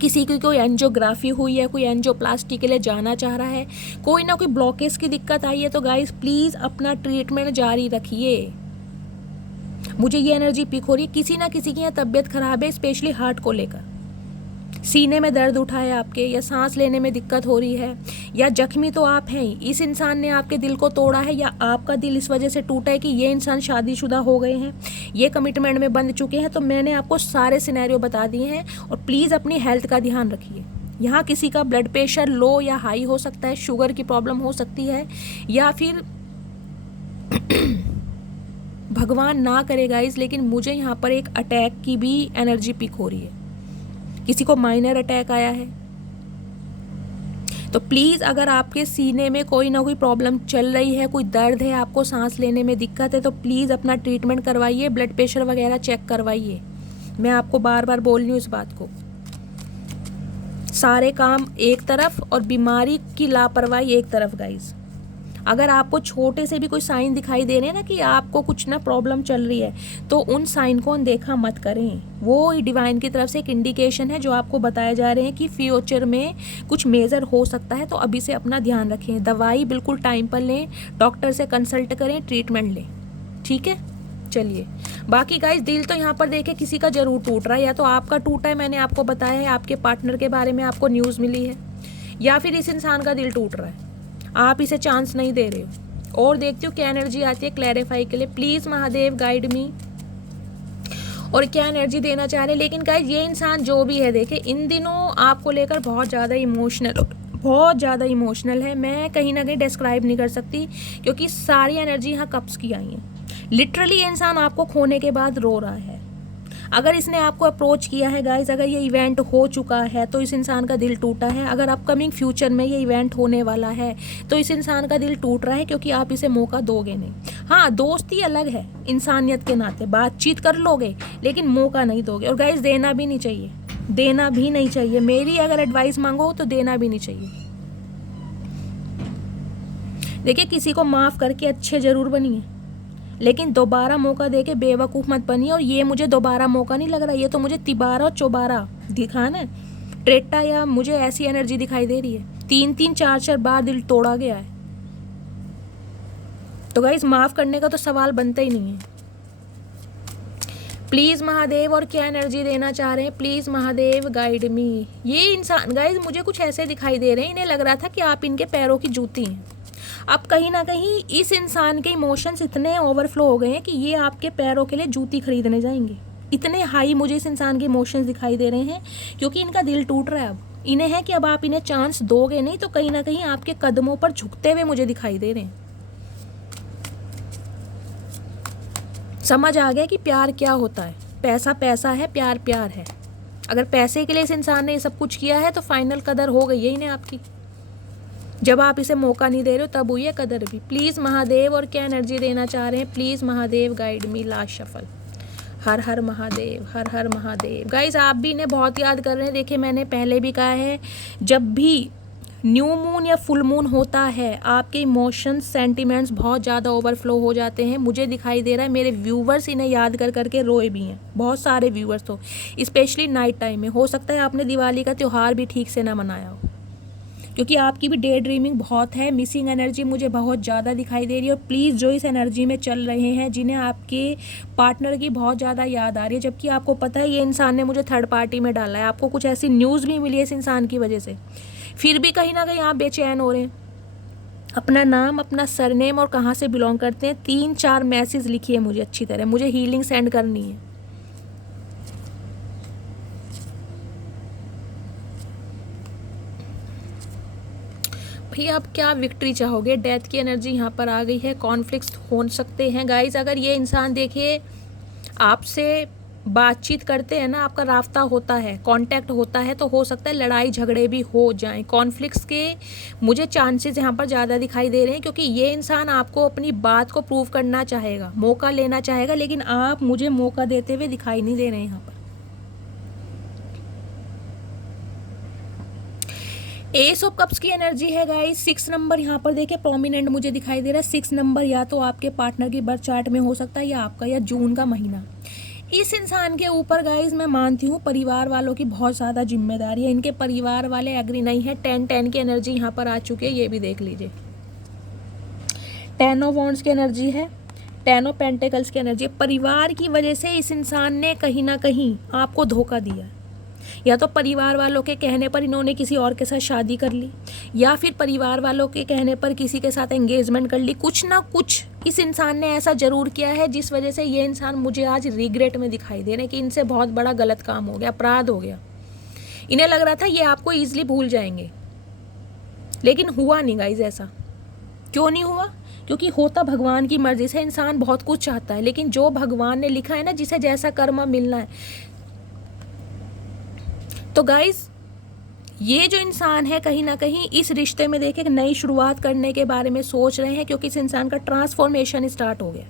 किसी की कोई एंजियोग्राफी हुई है, कोई एंजियोप्लास्टी के लिए जाना चाह रहा है, कोई ना कोई ब्लॉकेज की दिक्कत आई है, तो गाइस प्लीज़ अपना ट्रीटमेंट जारी रखिए। मुझे ये एनर्जी पिक हो रही है, किसी ना किसी की यहाँ तबीयत खराब है, स्पेशली हार्ट को लेकर, सीने में दर्द उठा है आपके, या सांस लेने में दिक्कत हो रही है, या जख्मी तो आप हैं ही, इस इंसान ने आपके दिल को तोड़ा है, या आपका दिल इस वजह से टूटा है कि ये इंसान शादीशुदा हो गए हैं, ये कमिटमेंट में बंध चुके हैं। तो मैंने आपको सारे सिनेरियो बता दिए हैं, और प्लीज़ अपनी हेल्थ का ध्यान रखिए। यहाँ किसी का ब्लड प्रेशर लो या हाई हो सकता है, शुगर की प्रॉब्लम हो सकती है, या फिर भगवान ना करे गाइस, लेकिन मुझे यहाँ पर एक अटैक की भी एनर्जी पिक हो रही है, किसी को माइनर अटैक आया है। तो प्लीज़ अगर आपके सीने में कोई ना कोई प्रॉब्लम चल रही है, कोई दर्द है, आपको सांस लेने में दिक्कत है, तो प्लीज़ अपना ट्रीटमेंट करवाइए, ब्लड प्रेशर वगैरह चेक करवाइए। मैं आपको बार बार बोल रही हूँ इस बात को। सारे काम एक तरफ और बीमारी की लापरवाही एक तरफ गाइस। अगर आपको छोटे से भी कोई साइन दिखाई दे रहे हैं ना कि आपको कुछ ना प्रॉब्लम चल रही है, तो उन साइन को अनदेखा मत करें। वो डिवाइन की तरफ से एक इंडिकेशन है जो आपको बताए जा रहे हैं कि फ्यूचर में कुछ मेजर हो सकता है, तो अभी से अपना ध्यान रखें। दवाई बिल्कुल टाइम पर लें, डॉक्टर से कंसल्ट करें, ट्रीटमेंट लें, ठीक है। चलिए बाकी गाइस, दिल तो यहाँ पर देखे किसी का जरूर टूट रहा है, या तो आपका टूटा है, मैंने आपको बताया है, आपके पार्टनर के बारे में आपको न्यूज़ मिली है, या फिर इस इंसान का दिल टूट रहा है, आप इसे चांस नहीं दे रहे हो। और देखती हूँ क्या एनर्जी आती है क्लैरिफाई के लिए। प्लीज़ महादेव गाइड मी, और क्या एनर्जी देना चाह रहे हैं। लेकिन गाइस ये इंसान जो भी है, देखे इन दिनों आपको लेकर बहुत ज़्यादा इमोशनल है। मैं कहीं ना कहीं डिस्क्राइब नहीं कर सकती, क्योंकि सारी एनर्जी यहाँ कप्स की आई हैं। लिटरली ये इंसान आपको खोने के बाद रो रहा है। अगर इसने आपको अप्रोच किया है गाइस, अगर ये इवेंट हो चुका है तो इस इंसान का दिल टूटा है। अगर अपकमिंग फ्यूचर में ये इवेंट होने वाला है तो इस इंसान का दिल टूट रहा है, क्योंकि आप इसे मौका दोगे नहीं। हाँ, दोस्ती अलग है, इंसानियत के नाते बातचीत कर लोगे, लेकिन मौका नहीं दोगे। और गाइस देना भी नहीं चाहिए, देना भी नहीं चाहिए। मेरी अगर एडवाइस मांगो तो देना भी नहीं चाहिए। देखिए, किसी को माफ़ करके अच्छे ज़रूर बनिए, लेकिन दोबारा मौका देके बेवकूफ़ मत बनिए। और ये मुझे दोबारा मौका नहीं लग रहा, ये तो मुझे तिबारा और चौबारा दिखा ना, ट्रेटा, या मुझे ऐसी एनर्जी दिखाई दे रही है। 3-3 4-4 बार दिल तोड़ा गया है। तो गाइस माफ़ करने का तो सवाल बनता ही नहीं है। प्लीज़ महादेव, और क्या एनर्जी देना चाह रहे हैं, प्लीज़ महादेव गाइड मी। ये इंसान गाइस मुझे कुछ ऐसे दिखाई दे रहे हैं, इन्हें लग रहा था कि आप इनके पैरों की जूती हैं। अब कहीं ना कहीं इस इंसान के इमोशंस इतने ओवरफ्लो हो गए हैं कि ये आपके पैरों के लिए जूती खरीदने जाएंगे। इतने हाई मुझे इस इंसान के इमोशंस दिखाई दे रहे हैं, क्योंकि इनका दिल टूट रहा है। अब इन्हें है कि अब आप इन्हें चांस दोगे नहीं, तो कहीं ना कहीं आपके कदमों पर झुकते हुए मुझे दिखाई दे रहे हैं। समझ आ गया कि प्यार क्या होता है। पैसा पैसा है, प्यार प्यार है। अगर पैसे के लिए इस इंसान ने ये सब कुछ किया है तो फाइनल कदर हो गई है इन्हें आपकी। जब आप इसे मौका नहीं दे रहे हो तब हुई है कदर भी। प्लीज़ महादेव, और क्या एनर्जी देना चाह रहे हैं, please Mahadev guide me. Last shuffle. हर हर महादेव, हर हर महादेव। गाइज आप भी इन्हें बहुत याद कर रहे हैं। देखिए मैंने पहले भी कहा है, जब भी न्यू मून या फुल मून होता है आपके इमोशंस सेंटिमेंट्स बहुत ज़्यादा ओवरफ्लो हो जाते हैं। मुझे दिखाई दे रहा है मेरे व्यूवर्स इन्हें याद कर करके रोए भी हैं, बहुत सारे व्यूवर्स। तो स्पेशली नाइट टाइम में हो सकता है आपने दिवाली का त्यौहार भी ठीक से ना मनाया हो, क्योंकि आपकी भी डे ड्रीमिंग बहुत है। मिसिंग एनर्जी मुझे बहुत ज़्यादा दिखाई दे रही है। और प्लीज़ जो इस एनर्जी में चल रहे हैं, जिन्हें आपके पार्टनर की बहुत ज़्यादा याद आ रही है, जबकि आपको पता है ये इंसान ने मुझे थर्ड पार्टी में डाला है, आपको कुछ ऐसी न्यूज़ भी मिली है इस इंसान की वजह से, फिर भी कहीं ना कहीं आप बेचैन हो रहे हैं। अपना नाम, अपना सरनेम और कहाँ से बिलोंग करते हैं, 3-4 मैसेज लिखिए मुझे अच्छी तरह, मुझे हीलिंग सेंड करनी है। भैया आप क्या विक्ट्री चाहोगे। डेथ की एनर्जी यहाँ पर आ गई है। कॉन्फ्लिक्ट्स हो सकते हैं गाइज। अगर ये इंसान देखिए आपसे बातचीत करते हैं ना, आपका रास्ता होता है, कांटेक्ट होता है, तो हो सकता है लड़ाई झगड़े भी हो जाएं। कॉन्फ्लिक्ट्स के मुझे चांसेस यहाँ पर ज़्यादा दिखाई दे रहे हैं, क्योंकि ये इंसान आपको अपनी बात को प्रूव करना चाहेगा, मौका लेना चाहेगा, लेकिन आप मुझे मौका देते हुए दिखाई नहीं दे रहे हैं यहाँ पर। एस ऑफ कप्स की एनर्जी है गाइस। 6 नंबर यहाँ पर देखिए प्रोमिनेंट मुझे दिखाई दे रहा है। 6 नंबर या तो आपके पार्टनर की बर्थ चार्ट में हो सकता है या आपका, या जून का महीना। इस इंसान के ऊपर गाइस मैं मानती हूँ परिवार वालों की बहुत ज़्यादा जिम्मेदारी है। इनके परिवार वाले एग्री नहीं है। 10 की एनर्जी यहाँ पर आ चुकी है, ये भी देख लीजिए। 10 ऑफ वॉन्ड्स की एनर्जी है, 10 ऑफ पेंटिकल्स की एनर्जी है। परिवार की वजह से इस इंसान ने कहीं ना कहीं आपको धोखा दिया है। या तो परिवार वालों के कहने पर इन्होंने किसी और के साथ शादी कर ली, या फिर परिवार वालों के कहने पर किसी के साथ एंगेजमेंट कर ली। कुछ ना कुछ इस इंसान ने ऐसा ज़रूर किया है जिस वजह से ये इंसान मुझे आज रिग्रेट में दिखाई दे रहे हैं कि इनसे बहुत बड़ा गलत काम हो गया, अपराध हो गया। इन्हें लग रहा था ये आपको ईजिली भूल जाएंगे, लेकिन हुआ नहीं गाइज ऐसा। क्यों नहीं हुआ? क्योंकि होता भगवान की मर्जी से। इंसान बहुत कुछ चाहता है, लेकिन जो भगवान ने लिखा है ना, जिसे जैसा कर्म मिलना है। तो गाइज ये जो इंसान है कहीं ना कहीं इस रिश्ते में देखिए नई शुरुआत करने के बारे में सोच रहे हैं, क्योंकि इस इंसान का ट्रांसफॉर्मेशन स्टार्ट हो गया।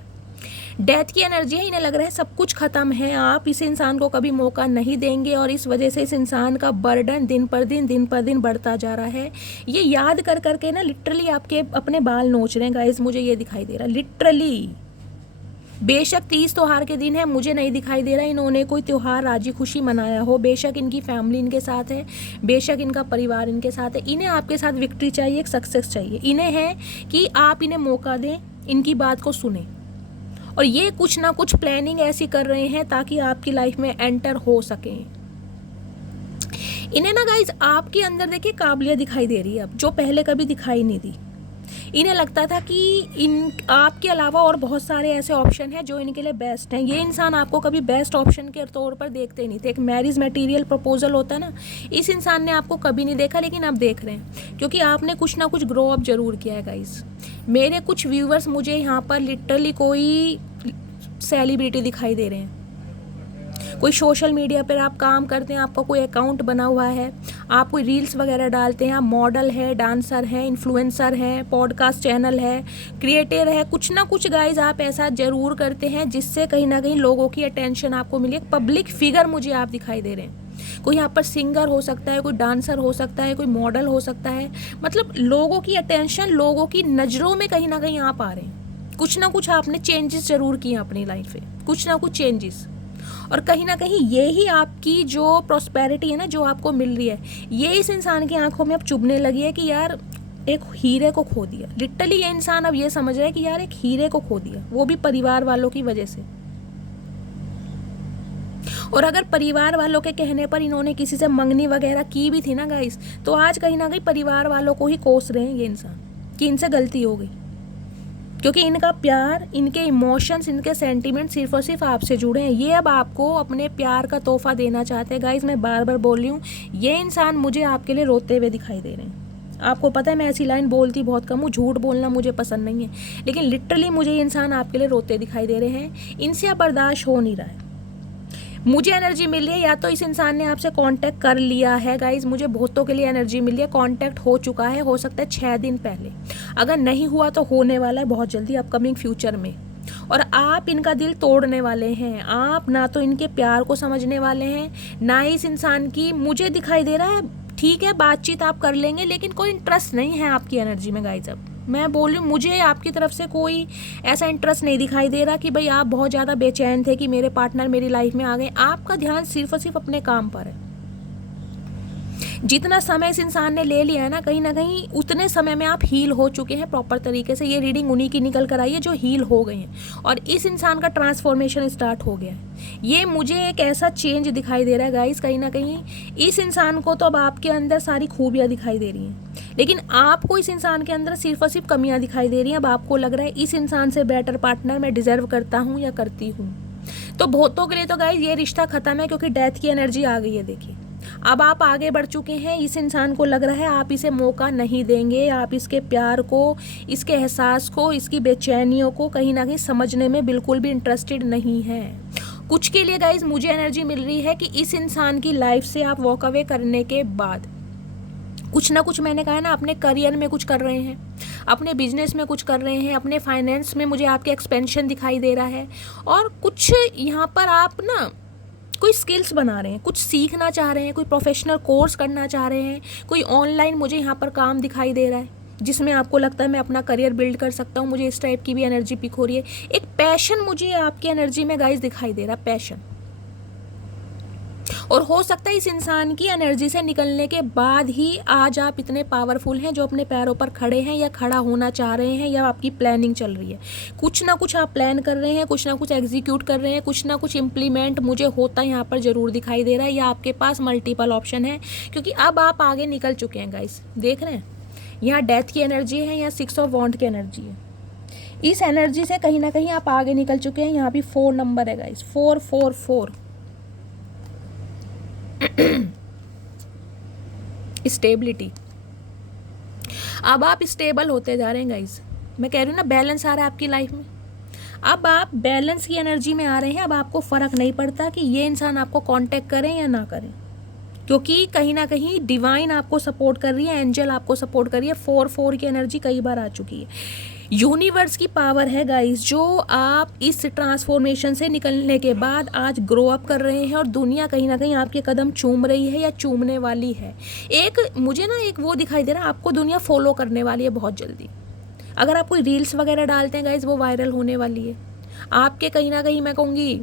डेथ की एनर्जी है, इन्हें लग रहा है सब कुछ खत्म है, आप इस इंसान को कभी मौका नहीं देंगे, और इस वजह से इस इंसान का बर्डन दिन पर दिन बढ़ता जा रहा है। ये याद कर करके ना लिटरली आपके अपने बाल नोच रहे हैं गाइज, मुझे ये दिखाई दे रहा है लिटरली। बेशक 30 त्योहार के दिन है, मुझे नहीं दिखाई दे रहा इन्होंने कोई त्यौहार राजी खुशी मनाया हो। बेशक इनकी फैमिली इनके साथ है, बेशक इनका परिवार इनके साथ है। इन्हें आपके साथ विक्ट्री चाहिए, एक सक्सेस चाहिए। इन्हें है कि आप इन्हें मौका दें, इनकी बात को सुने, और ये कुछ ना कुछ प्लानिंग ऐसी कर रहे हैं ताकि आपकी लाइफ में एंटर हो सकें। इन्हें ना गाइज आपके अंदर देखिए काबिलियत दिखाई दे रही है अब, जो पहले कभी दिखाई नहीं दी। इन्हें लगता था कि इन आपके अलावा और बहुत सारे ऐसे ऑप्शन हैं जो इनके लिए बेस्ट हैं। ये इंसान आपको कभी बेस्ट ऑप्शन के तौर पर देखते नहीं थे। एक मैरिज मटेरियल प्रपोजल होता है ना, इस इंसान ने आपको कभी नहीं देखा, लेकिन अब देख रहे हैं, क्योंकि आपने कुछ ना कुछ ग्रो अप जरूर किया है गाइस। मेरे कुछ व्यूवर्स मुझे यहाँ पर लिटरली कोई सेलिब्रिटी दिखाई दे रहे हैं, कोई सोशल मीडिया पर आप काम करते हैं, आपका कोई अकाउंट बना हुआ है, आप कोई रील्स वगैरह डालते हैं, आप मॉडल है, डांसर है, इन्फ्लुएंसर है, पॉडकास्ट चैनल है, क्रिएटर है, कुछ ना कुछ गाइज आप ऐसा ज़रूर करते हैं जिससे कहीं ना कहीं लोगों की अटेंशन आपको मिले। एक पब्लिक फिगर मुझे आप दिखाई दे रहे हैं। कोई यहाँ पर सिंगर हो सकता है, कोई डांसर हो सकता है, कोई मॉडल हो सकता है, मतलब लोगों की अटेंशन, लोगों की नज़रों में कहीं ना कहीं आप आ रहे हैं। कुछ ना कुछ आपने चेंजेस ज़रूर किए अपनी लाइफ में, कुछ ना कुछ चेंजेस, और कहीं ना कहीं ये ही आपकी जो प्रॉस्पेरिटी है ना, जो आपको मिल रही है, ये इस इंसान की आंखों में अब चुभने लगी है कि यार एक हीरे को खो दिया। लिटरली ये इंसान अब ये समझ रहा है कि यार एक हीरे को खो दिया, वो भी परिवार वालों की वजह से। और अगर परिवार वालों के कहने पर इन्होंने किसी से मंगनी वगैरह की भी थी ना गाइस, तो आज कहीं ना कहीं परिवार वालों को ही कोस रहे हैं ये इंसान कि इनसे गलती हो गई, क्योंकि इनका प्यार, इनके इमोशंस, इनके सेंटीमेंट सिर्फ और सिर्फ आपसे जुड़े हैं। ये अब आपको अपने प्यार का तोहफा देना चाहते हैं। गाइज मैं बार बार बोल रही हूँ, ये इंसान मुझे आपके लिए रोते हुए दिखाई दे रहे हैं। आपको पता है मैं ऐसी लाइन बोलती बहुत कम हूँ, झूठ बोलना मुझे पसंद नहीं है, लेकिन लिटरली मुझे ये इंसान आपके लिए रोते दिखाई दे रहे हैं। इनसे अब बर्दाश्त हो नहीं रहा है। मुझे एनर्जी मिल रही है या तो इस इंसान ने आपसे कांटेक्ट कर लिया है गाइज, मुझे बहुतों के लिए एनर्जी मिल रही है, कांटेक्ट हो चुका है, हो सकता है 6 दिन पहले। अगर नहीं हुआ तो होने वाला है बहुत जल्दी, अपकमिंग फ्यूचर में। और आप इनका दिल तोड़ने वाले हैं। आप ना तो इनके प्यार को समझने वाले हैं, ना ही इस इंसान की, मुझे दिखाई दे रहा है ठीक है बातचीत आप कर लेंगे, लेकिन कोई इंटरेस्ट नहीं है आपकी एनर्जी में गाइज। अब मैं बोल रही हूँ, मुझे आपकी तरफ से कोई ऐसा इंटरेस्ट नहीं दिखाई दे रहा कि भाई आप बहुत ज़्यादा बेचैन थे कि मेरे पार्टनर मेरी लाइफ में आ गए। आपका ध्यान सिर्फ और सिर्फ अपने काम पर है। जितना समय इस इंसान ने ले लिया है ना कहीं उतने समय में आप हील हो चुके हैं प्रॉपर तरीके से। ये रीडिंग उन्हीं की निकल कर आई है जो हील हो गए हैं, और इस इंसान का ट्रांसफॉर्मेशन स्टार्ट हो गया है। ये मुझे एक ऐसा चेंज दिखाई दे रहा है गाइस, कहीं ना कहीं इस इंसान को तो अब आपके अंदर सारी खूबियाँ दिखाई दे रही हैं, लेकिन आपको इस इंसान के अंदर सिर्फ और सिर्फ कमियाँ दिखाई दे रही हैं। अब आपको लग रहा है इस इंसान से बेटर पार्टनर मैं डिजर्व करता हूँ या करती हूँ। तो बहुतों के लिए तो गाइस ये रिश्ता खत्म है, क्योंकि डेथ की एनर्जी आ गई है। देखिए अब आप आगे बढ़ चुके हैं। इस इंसान को लग रहा है आप इसे मौका नहीं देंगे, आप इसके प्यार को, इसके एहसास को, इसकी बेचैनियों को कहीं ना कहीं समझने में बिल्कुल भी इंटरेस्टेड नहीं है। कुछ के लिए गाइज मुझे एनर्जी मिल रही है कि इस इंसान की लाइफ से आप वॉक अवे करने के बाद कुछ ना कुछ, मैंने कहा है ना, अपने करियर में कुछ कर रहे हैं, अपने बिजनेस में कुछ कर रहे हैं, अपने फाइनेंस में मुझे आपके एक्सपेंशन दिखाई दे रहा है, और कुछ यहाँ पर आप ना कोई स्किल्स बना रहे हैं, कुछ सीखना चाह रहे हैं, कोई प्रोफेशनल कोर्स करना चाह रहे हैं, कोई ऑनलाइन मुझे यहाँ पर काम दिखाई दे रहा है जिसमें आपको लगता है मैं अपना करियर बिल्ड कर सकता हूँ, मुझे इस टाइप की भी एनर्जी पिक हो रही है। एक पैशन मुझे आपकी एनर्जी में गाइस दिखाई दे रहा है, पैशन। और हो सकता है इस इंसान की एनर्जी से निकलने के बाद ही आज आप इतने पावरफुल हैं जो अपने पैरों पर खड़े हैं या खड़ा होना चाह रहे हैं, या आपकी प्लानिंग चल रही है। कुछ ना कुछ आप प्लान कर रहे हैं, कुछ ना कुछ एग्जीक्यूट कर रहे हैं, कुछ ना कुछ इम्प्लीमेंट मुझे होता यहाँ पर ज़रूर दिखाई दे रहा है, या आपके पास मल्टीपल ऑप्शन है, क्योंकि अब आप आगे निकल चुके हैं गाइस। देख रहे हैं यहाँ डेथ की एनर्जी है, यहाँ 6 ऑफ वॉन्ड की एनर्जी है। इस एनर्जी से कहीं ना कहीं आप आगे निकल चुके हैं। यहाँ भी 4 नंबर है गाइस, 444। स्टेबिलिटी, अब आप स्टेबल होते जा रहे हैं गाइस। मैं कह रही हूँ ना, बैलेंस आ रहा है आपकी लाइफ में। अब आप बैलेंस की एनर्जी में आ रहे हैं। अब आपको फ़र्क नहीं पड़ता कि ये इंसान आपको कांटेक्ट करें या ना करें, क्योंकि कहीं ना कहीं डिवाइन आपको सपोर्ट कर रही है, एंजल आपको सपोर्ट कर रही है। 4 की एनर्जी कई बार आ चुकी है। यूनिवर्स की पावर है गाइस, जो आप इस ट्रांसफॉर्मेशन से निकलने के बाद आज ग्रो अप कर रहे हैं, और दुनिया कहीं ना कहीं आपके कदम चूम रही है या चूमने वाली है। एक मुझे ना एक वो दिखाई दे रहा है, आपको दुनिया फॉलो करने वाली है बहुत जल्दी। अगर आप कोई रील्स वगैरह डालते हैं गाइस, वो वायरल होने वाली है। आपके कहीं ना कहीं मैं कहूँगी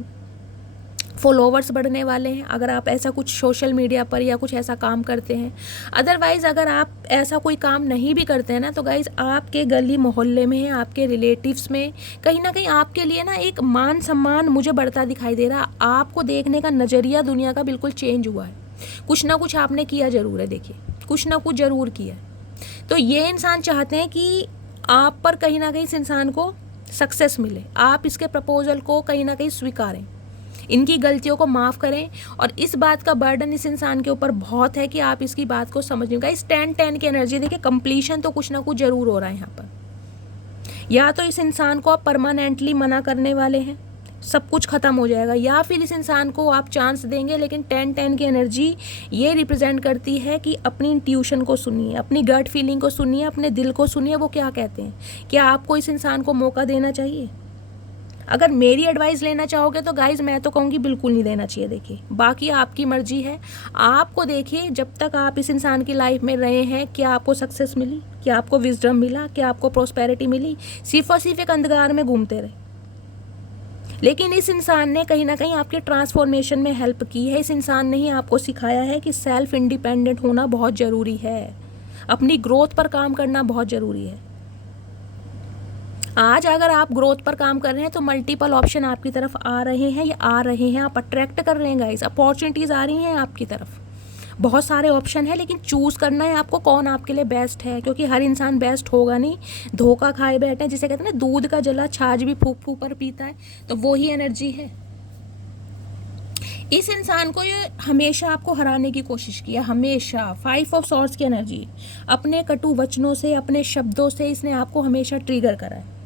फॉलोवर्स बढ़ने वाले हैं, अगर आप ऐसा कुछ सोशल मीडिया पर या कुछ ऐसा काम करते हैं। अदरवाइज़ अगर आप ऐसा कोई काम नहीं भी करते हैं ना, तो गाइज़ आपके गली मोहल्ले में है, आपके रिलेटिव्स में कहीं ना कहीं आपके लिए ना एक मान सम्मान मुझे बढ़ता दिखाई दे रहा। आपको देखने का नज़रिया दुनिया का बिल्कुल चेंज हुआ है। कुछ ना कुछ आपने किया ज़रूर है, देखिए कुछ ना कुछ ज़रूर किया है। तो ये इंसान चाहते हैं कि आप पर कहीं ना कहीं इस इंसान को सक्सेस मिले, आप इसके प्रपोजल को कहीं ना कहीं स्वीकारें, इनकी गलतियों को माफ़ करें। और इस बात का बर्डन इस इंसान के ऊपर बहुत है कि आप इसकी बात को समझेंगे। इस 10-10 की एनर्जी देखिए, कंप्लीशन तो कुछ ना कुछ ज़रूर हो रहा है यहाँ पर। या तो इस इंसान को आप परमानेंटली मना करने वाले हैं, सब कुछ ख़त्म हो जाएगा, या फिर इस इंसान को आप चांस देंगे। लेकिन 10-10 की एनर्जी ये रिप्रेजेंट करती है कि अपनी इंट्यूशन को सुनिए, अपनी गट फीलिंग को सुनिए, अपने दिल को सुनिए, वो क्या कहते हैं। क्या आपको इस इंसान को मौका देना चाहिए? अगर मेरी एडवाइस लेना चाहोगे तो गाइज मैं तो कहूँगी बिल्कुल नहीं देना चाहिए। देखिए बाकी आपकी मर्जी है, आपको देखिए जब तक आप इस इंसान की लाइफ में रहे हैं, क्या आपको सक्सेस मिली, क्या आपको विजडम मिला, क्या आपको प्रॉस्पेरिटी मिली? सिर्फ और सिर्फ एक अंधकार में घूमते रहे। लेकिन इस इंसान ने कहीं ना कहीं आपके ट्रांसफॉर्मेशन में हेल्प की है। इस इंसान ने ही आपको सिखाया है कि सेल्फ इंडिपेंडेंट होना बहुत ज़रूरी है, अपनी ग्रोथ पर काम करना बहुत ज़रूरी है। आज अगर आप ग्रोथ पर काम कर रहे हैं तो मल्टीपल ऑप्शन आपकी तरफ आ रहे हैं, या आ रहे हैं, आप अट्रैक्ट कर रहे हैं गाइस, अपॉर्चुनिटीज़ आ रही हैं आपकी तरफ। बहुत सारे ऑप्शन है, लेकिन चूज़ करना है आपको कौन आपके लिए बेस्ट है, क्योंकि हर इंसान बेस्ट होगा नहीं। धोखा खाए बैठे हैं, जिसे कहते हैं ना दूध का जला छाछ भी फूंक फूंक पर पीता है, तो वो ही एनर्जी है। इस इंसान को ये हमेशा आपको हराने की कोशिश किया, हमेशा। 5 ऑफ सॉर्ड्स की एनर्जी, अपने कटु वचनों से, अपने शब्दों से इसने आपको हमेशा ट्रिगर करा है।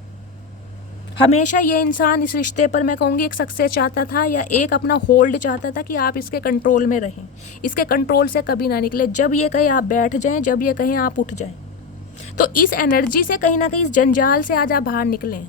हमेशा ये इंसान इस रिश्ते पर मैं कहूँगी एक सक्सेस चाहता था, या एक अपना होल्ड चाहता था कि आप इसके कंट्रोल में रहें, इसके कंट्रोल से कभी ना निकले। जब ये कहे आप बैठ जाएं, जब ये कहें आप उठ जाएं। तो इस एनर्जी से कहीं ना कहीं इस जंजाल से आज आप बाहर निकलें।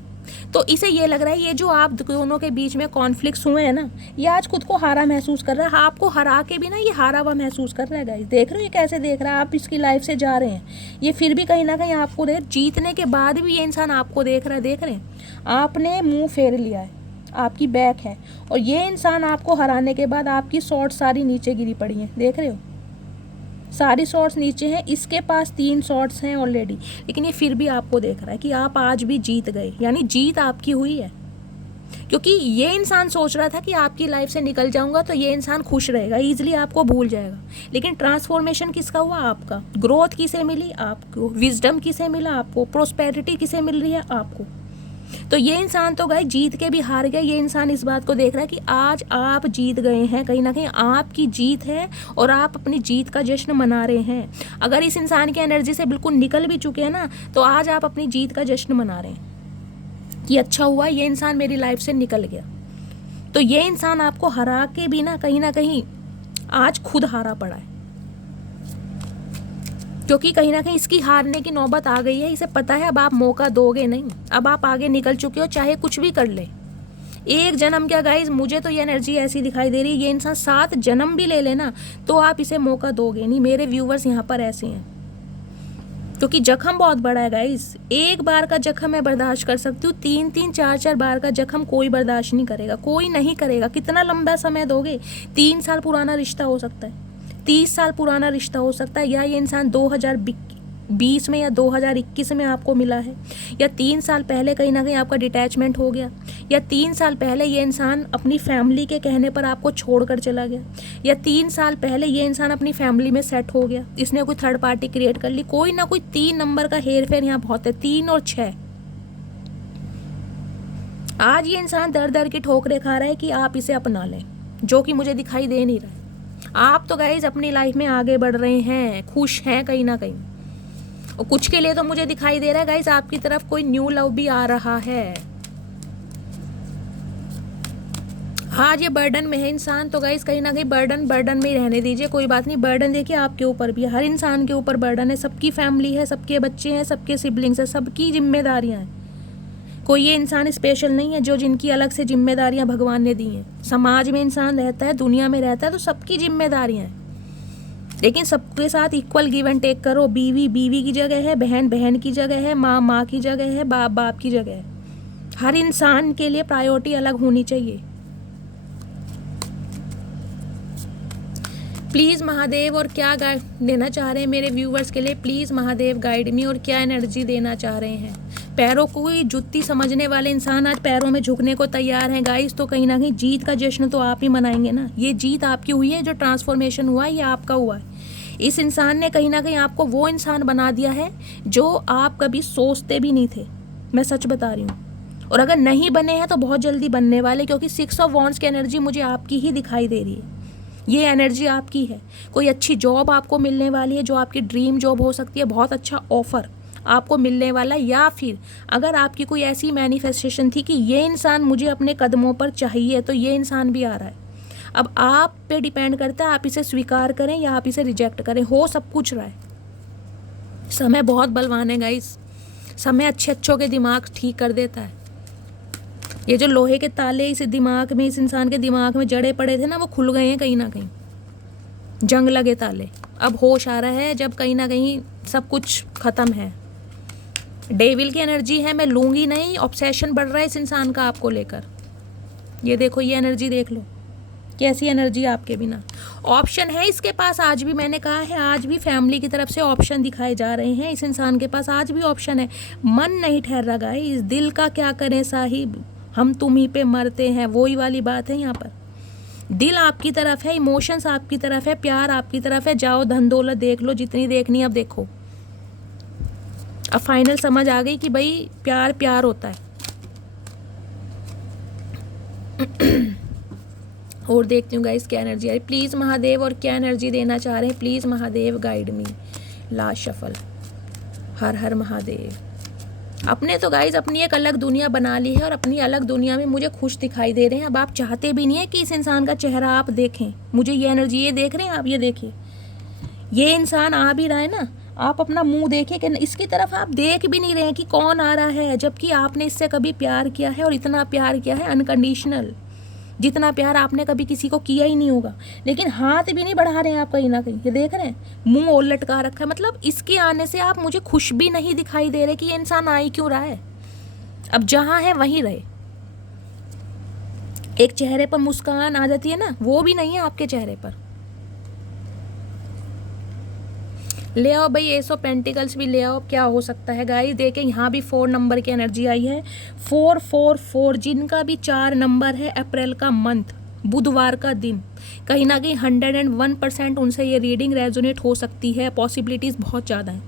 तो इसे ये लग रहा है ये जो आप दोनों के बीच में कॉन्फ्लिक्ट्स हुए हैं ना, ये आज खुद को हारा महसूस कर रहा है। आपको हरा के भी ना ये हारा हुआ महसूस कर रहा है गाइस। देख रहे हो ये कैसे देख रहा है, आप इसकी लाइफ से जा रहे हैं, ये फिर भी कहीं ना कहीं आपको जीतने के बाद भी ये इंसान आपको देख रहा है। देख रहे हैं आपने मुंह फेर लिया है, आपकी बैक है, और ये इंसान आपको हराने के बाद आपकी शॉर्ट सारी नीचे गिरी पड़ी हैं। देख रहे हो सारी शॉर्ट्स नीचे हैं, इसके पास 3 शॉर्ट्स हैं ऑलरेडी, लेकिन ये फिर भी आपको देख रहा है कि आप आज भी जीत गए, यानी जीत आपकी हुई है। क्योंकि ये इंसान सोच रहा था कि आपकी लाइफ से निकल जाऊंगा तो ये इंसान खुश रहेगा, ईजिली आपको भूल जाएगा। लेकिन ट्रांसफॉर्मेशन किसका हुआ? आपका। ग्रोथ किसे मिली? आपको। विजडम किसे मिला? आपको। प्रोस्पेरिटी किसे मिल रही है? आपको। तो ये इंसान तो गए जीत के भी हार गया। ये इंसान इस बात को देख रहा है कि आज आप जीत गए हैं, कहीं ना कहीं आपकी जीत है और आप अपनी जीत का जश्न मना रहे हैं। अगर इस इंसान की एनर्जी से बिल्कुल निकल भी चुके हैं ना, तो आज आप अपनी जीत का जश्न मना रहे हैं कि अच्छा हुआ ये इंसान मेरी लाइफ से निकल गया। तो ये इंसान आपको हरा के भी ना कहीं आज खुद हारा पड़ा है, क्योंकि कहीं ना कहीं इसकी हारने की नौबत आ गई है। इसे पता है अब आप मौका दोगे नहीं, अब आप आगे निकल चुके हो, चाहे कुछ भी कर ले। एक जन्म क्या गाइज, मुझे तो ये एनर्जी ऐसी दिखाई दे रही है, ये इंसान 7 जन्म भी ले लेना तो आप इसे मौका दोगे नहीं। मेरे व्यूवर्स यहाँ पर ऐसे हैं, क्योंकि जख्म बहुत बड़ा है गाइज। एक बार का जख्म मैं बर्दाश्त कर सकती हूँ, 3-3 4-4 बार का जख्म कोई बर्दाश्त नहीं करेगा, कोई नहीं करेगा। कितना लंबा समय दोगे? 3 साल पुराना रिश्ता हो सकता है, 30 साल पुराना रिश्ता हो सकता है, या ये इंसान 2020 में या 2021 में आपको मिला है, या 3 साल पहले कहीं ना कहीं आपका डिटैचमेंट हो गया, या 3 साल पहले ये इंसान अपनी फैमिली के कहने पर आपको छोड़कर चला गया, या 3 साल पहले ये इंसान अपनी फैमिली में सेट हो गया, इसने कोई थर्ड पार्टी क्रिएट कर ली। कोई ना कोई 3 नंबर का हेर फेर यहाँ बहुत है, 3 और 6। आज ये इंसान दर दर की ठोकरें खा रहा है कि आप इसे अपना लें, जो कि मुझे दिखाई दे नहीं रहा है। आप तो गाइज अपनी लाइफ में आगे बढ़ रहे हैं, खुश हैं कहीं ना कहीं, और कुछ के लिए तो मुझे दिखाई दे रहा है गाइज आपकी तरफ कोई न्यू लव भी आ रहा है। आज ये बर्डन में है इंसान, तो गाइज कहीं ना कहीं बर्डन में ही रहने दीजिए, कोई बात नहीं। बर्डन देखिए आपके ऊपर भी है, हर इंसान के ऊपर बर्डन है, सबकी फैमिली है, सबके बच्चे हैं, सबके सिबलिंग्स है, सबकी जिम्मेदारियां हैं। कोई ये इंसान स्पेशल नहीं है जो जिनकी अलग से जिम्मेदारियां भगवान ने दी हैं। समाज में इंसान रहता है, दुनिया में रहता है, तो सबकी जिम्मेदारियां हैं, लेकिन सबके साथ इक्वल गिव एंड टेक करो। बीवी बीवी की जगह है, बहन बहन की जगह है, माँ माँ की जगह है, बाप बाप की जगह है। हर इंसान के लिए प्रायोरिटी अलग होनी चाहिए। प्लीज़ महादेव, और क्या गाइड देना चाह रहे हैं मेरे व्यूवर्स के लिए? प्लीज़ महादेव गाइड मी, और क्या एनर्जी देना चाह रहे हैं? पैरों को ही जुत्ती समझने वाले इंसान आज पैरों में झुकने को तैयार हैं गाइस, तो कहीं ना कहीं जीत का जश्न तो आप ही मनाएंगे ना। ये जीत आपकी हुई है, जो ट्रांसफॉर्मेशन हुआ है ये आपका हुआ है। इस इंसान ने कहीं ना कहीं आपको वो इंसान बना दिया है जो आप कभी सोचते भी नहीं थे, मैं सच बता रही हूँ। और अगर नहीं बने हैं तो बहुत जल्दी बनने वाले, क्योंकि 6 ऑफ वॉन्ड्स की एनर्जी मुझे आपकी ही दिखाई दे रही है। ये एनर्जी आपकी है। कोई अच्छी जॉब आपको मिलने वाली है, जो आपकी ड्रीम जॉब हो सकती है, बहुत अच्छा ऑफर आपको मिलने वाला, या फिर अगर आपकी कोई ऐसी मैनिफेस्टेशन थी कि ये इंसान मुझे अपने कदमों पर चाहिए, तो ये इंसान भी आ रहा है। अब आप पे डिपेंड करता है, आप इसे स्वीकार करें या आप इसे रिजेक्ट करें। हो सब कुछ रहा है। समय बहुत बलवान है गाइस, समय अच्छों के दिमाग ठीक कर देता है। ये जो लोहे के ताले इस दिमाग में, इस इंसान के दिमाग में जड़े पड़े थे ना, वो खुल गए हैं कहीं ना कहीं, जंग लगे ताले। अब होश आ रहा है, जब कहीं ना कहीं सब कुछ खत्म है। डेविल की एनर्जी है, मैं लूंगी नहीं। ऑब्सेशन बढ़ रहा है इस इंसान का आपको लेकर। ये देखो, ये एनर्जी देख लो, कैसी एनर्जी आपके बिना। ऑप्शन है इसके पास आज भी, मैंने कहा है आज भी फैमिली की तरफ से ऑप्शन दिखाए जा रहे हैं। इस इंसान के पास आज भी ऑप्शन है। मन नहीं ठहर रहा गाइस, दिल का क्या करें साहिब, हम तुम ही पे मरते हैं, वही वाली बात है यहाँ पर। दिल आपकी तरफ है, इमोशंस आपकी तरफ है, प्यार आपकी तरफ है। जाओ धन दौलत देख लो जितनी देखनी, अब देखो। अब फाइनल समझ आ गई कि भाई प्यार प्यार होता है। और देखती हूँ गाइस क्या एनर्जी आ रही। प्लीज़ महादेव, और क्या एनर्जी देना चाह रहे हैं? Please Mahadev guide me. Last shuffle. हर हर महादेव। अपने तो गाइस अपनी एक अलग दुनिया बना ली है, और अपनी अलग दुनिया में मुझे खुश दिखाई दे रहे हैं। अब आप चाहते भी नहीं है कि इस इंसान का चेहरा आप देखें। मुझे ये एनर्जी, ये देख रहे हैं आप, ये देखिए, ये इंसान आ भी रहा है ना, आप अपना मुंह देखिए कि इसकी तरफ आप देख भी नहीं रहे हैं कि कौन आ रहा है, जबकि आपने इससे कभी प्यार किया है, और इतना प्यार किया है अनकंडीशनल, जितना प्यार आपने कभी किसी को किया ही नहीं होगा। लेकिन हाथ भी नहीं बढ़ा रहे हैं आप कहीं ना कहीं, ये देख रहे हैं, मुंह और लटका रखा है। मतलब इसके आने से आप मुझे खुश भी नहीं दिखाई दे रहे कि ये इंसान आ ही क्यों रहा है। अब जहाँ है वहीं रहे। एक चेहरे पर मुस्कान आ जाती है ना, वो भी नहीं है आपके चेहरे पर। ले आओ भाई, एस ऑफ पेंटिकल्स भी ले आओ। क्या हो सकता है गाइस? देखें यहाँ भी 4 नंबर की एनर्जी आई है। 444, जिनका भी 4 नंबर है, अप्रैल का मंथ, बुधवार का दिन, कहीं ना कहीं 101% उनसे ये रीडिंग रेजोनेट हो सकती है। पॉसिबिलिटीज़ बहुत ज़्यादा हैं।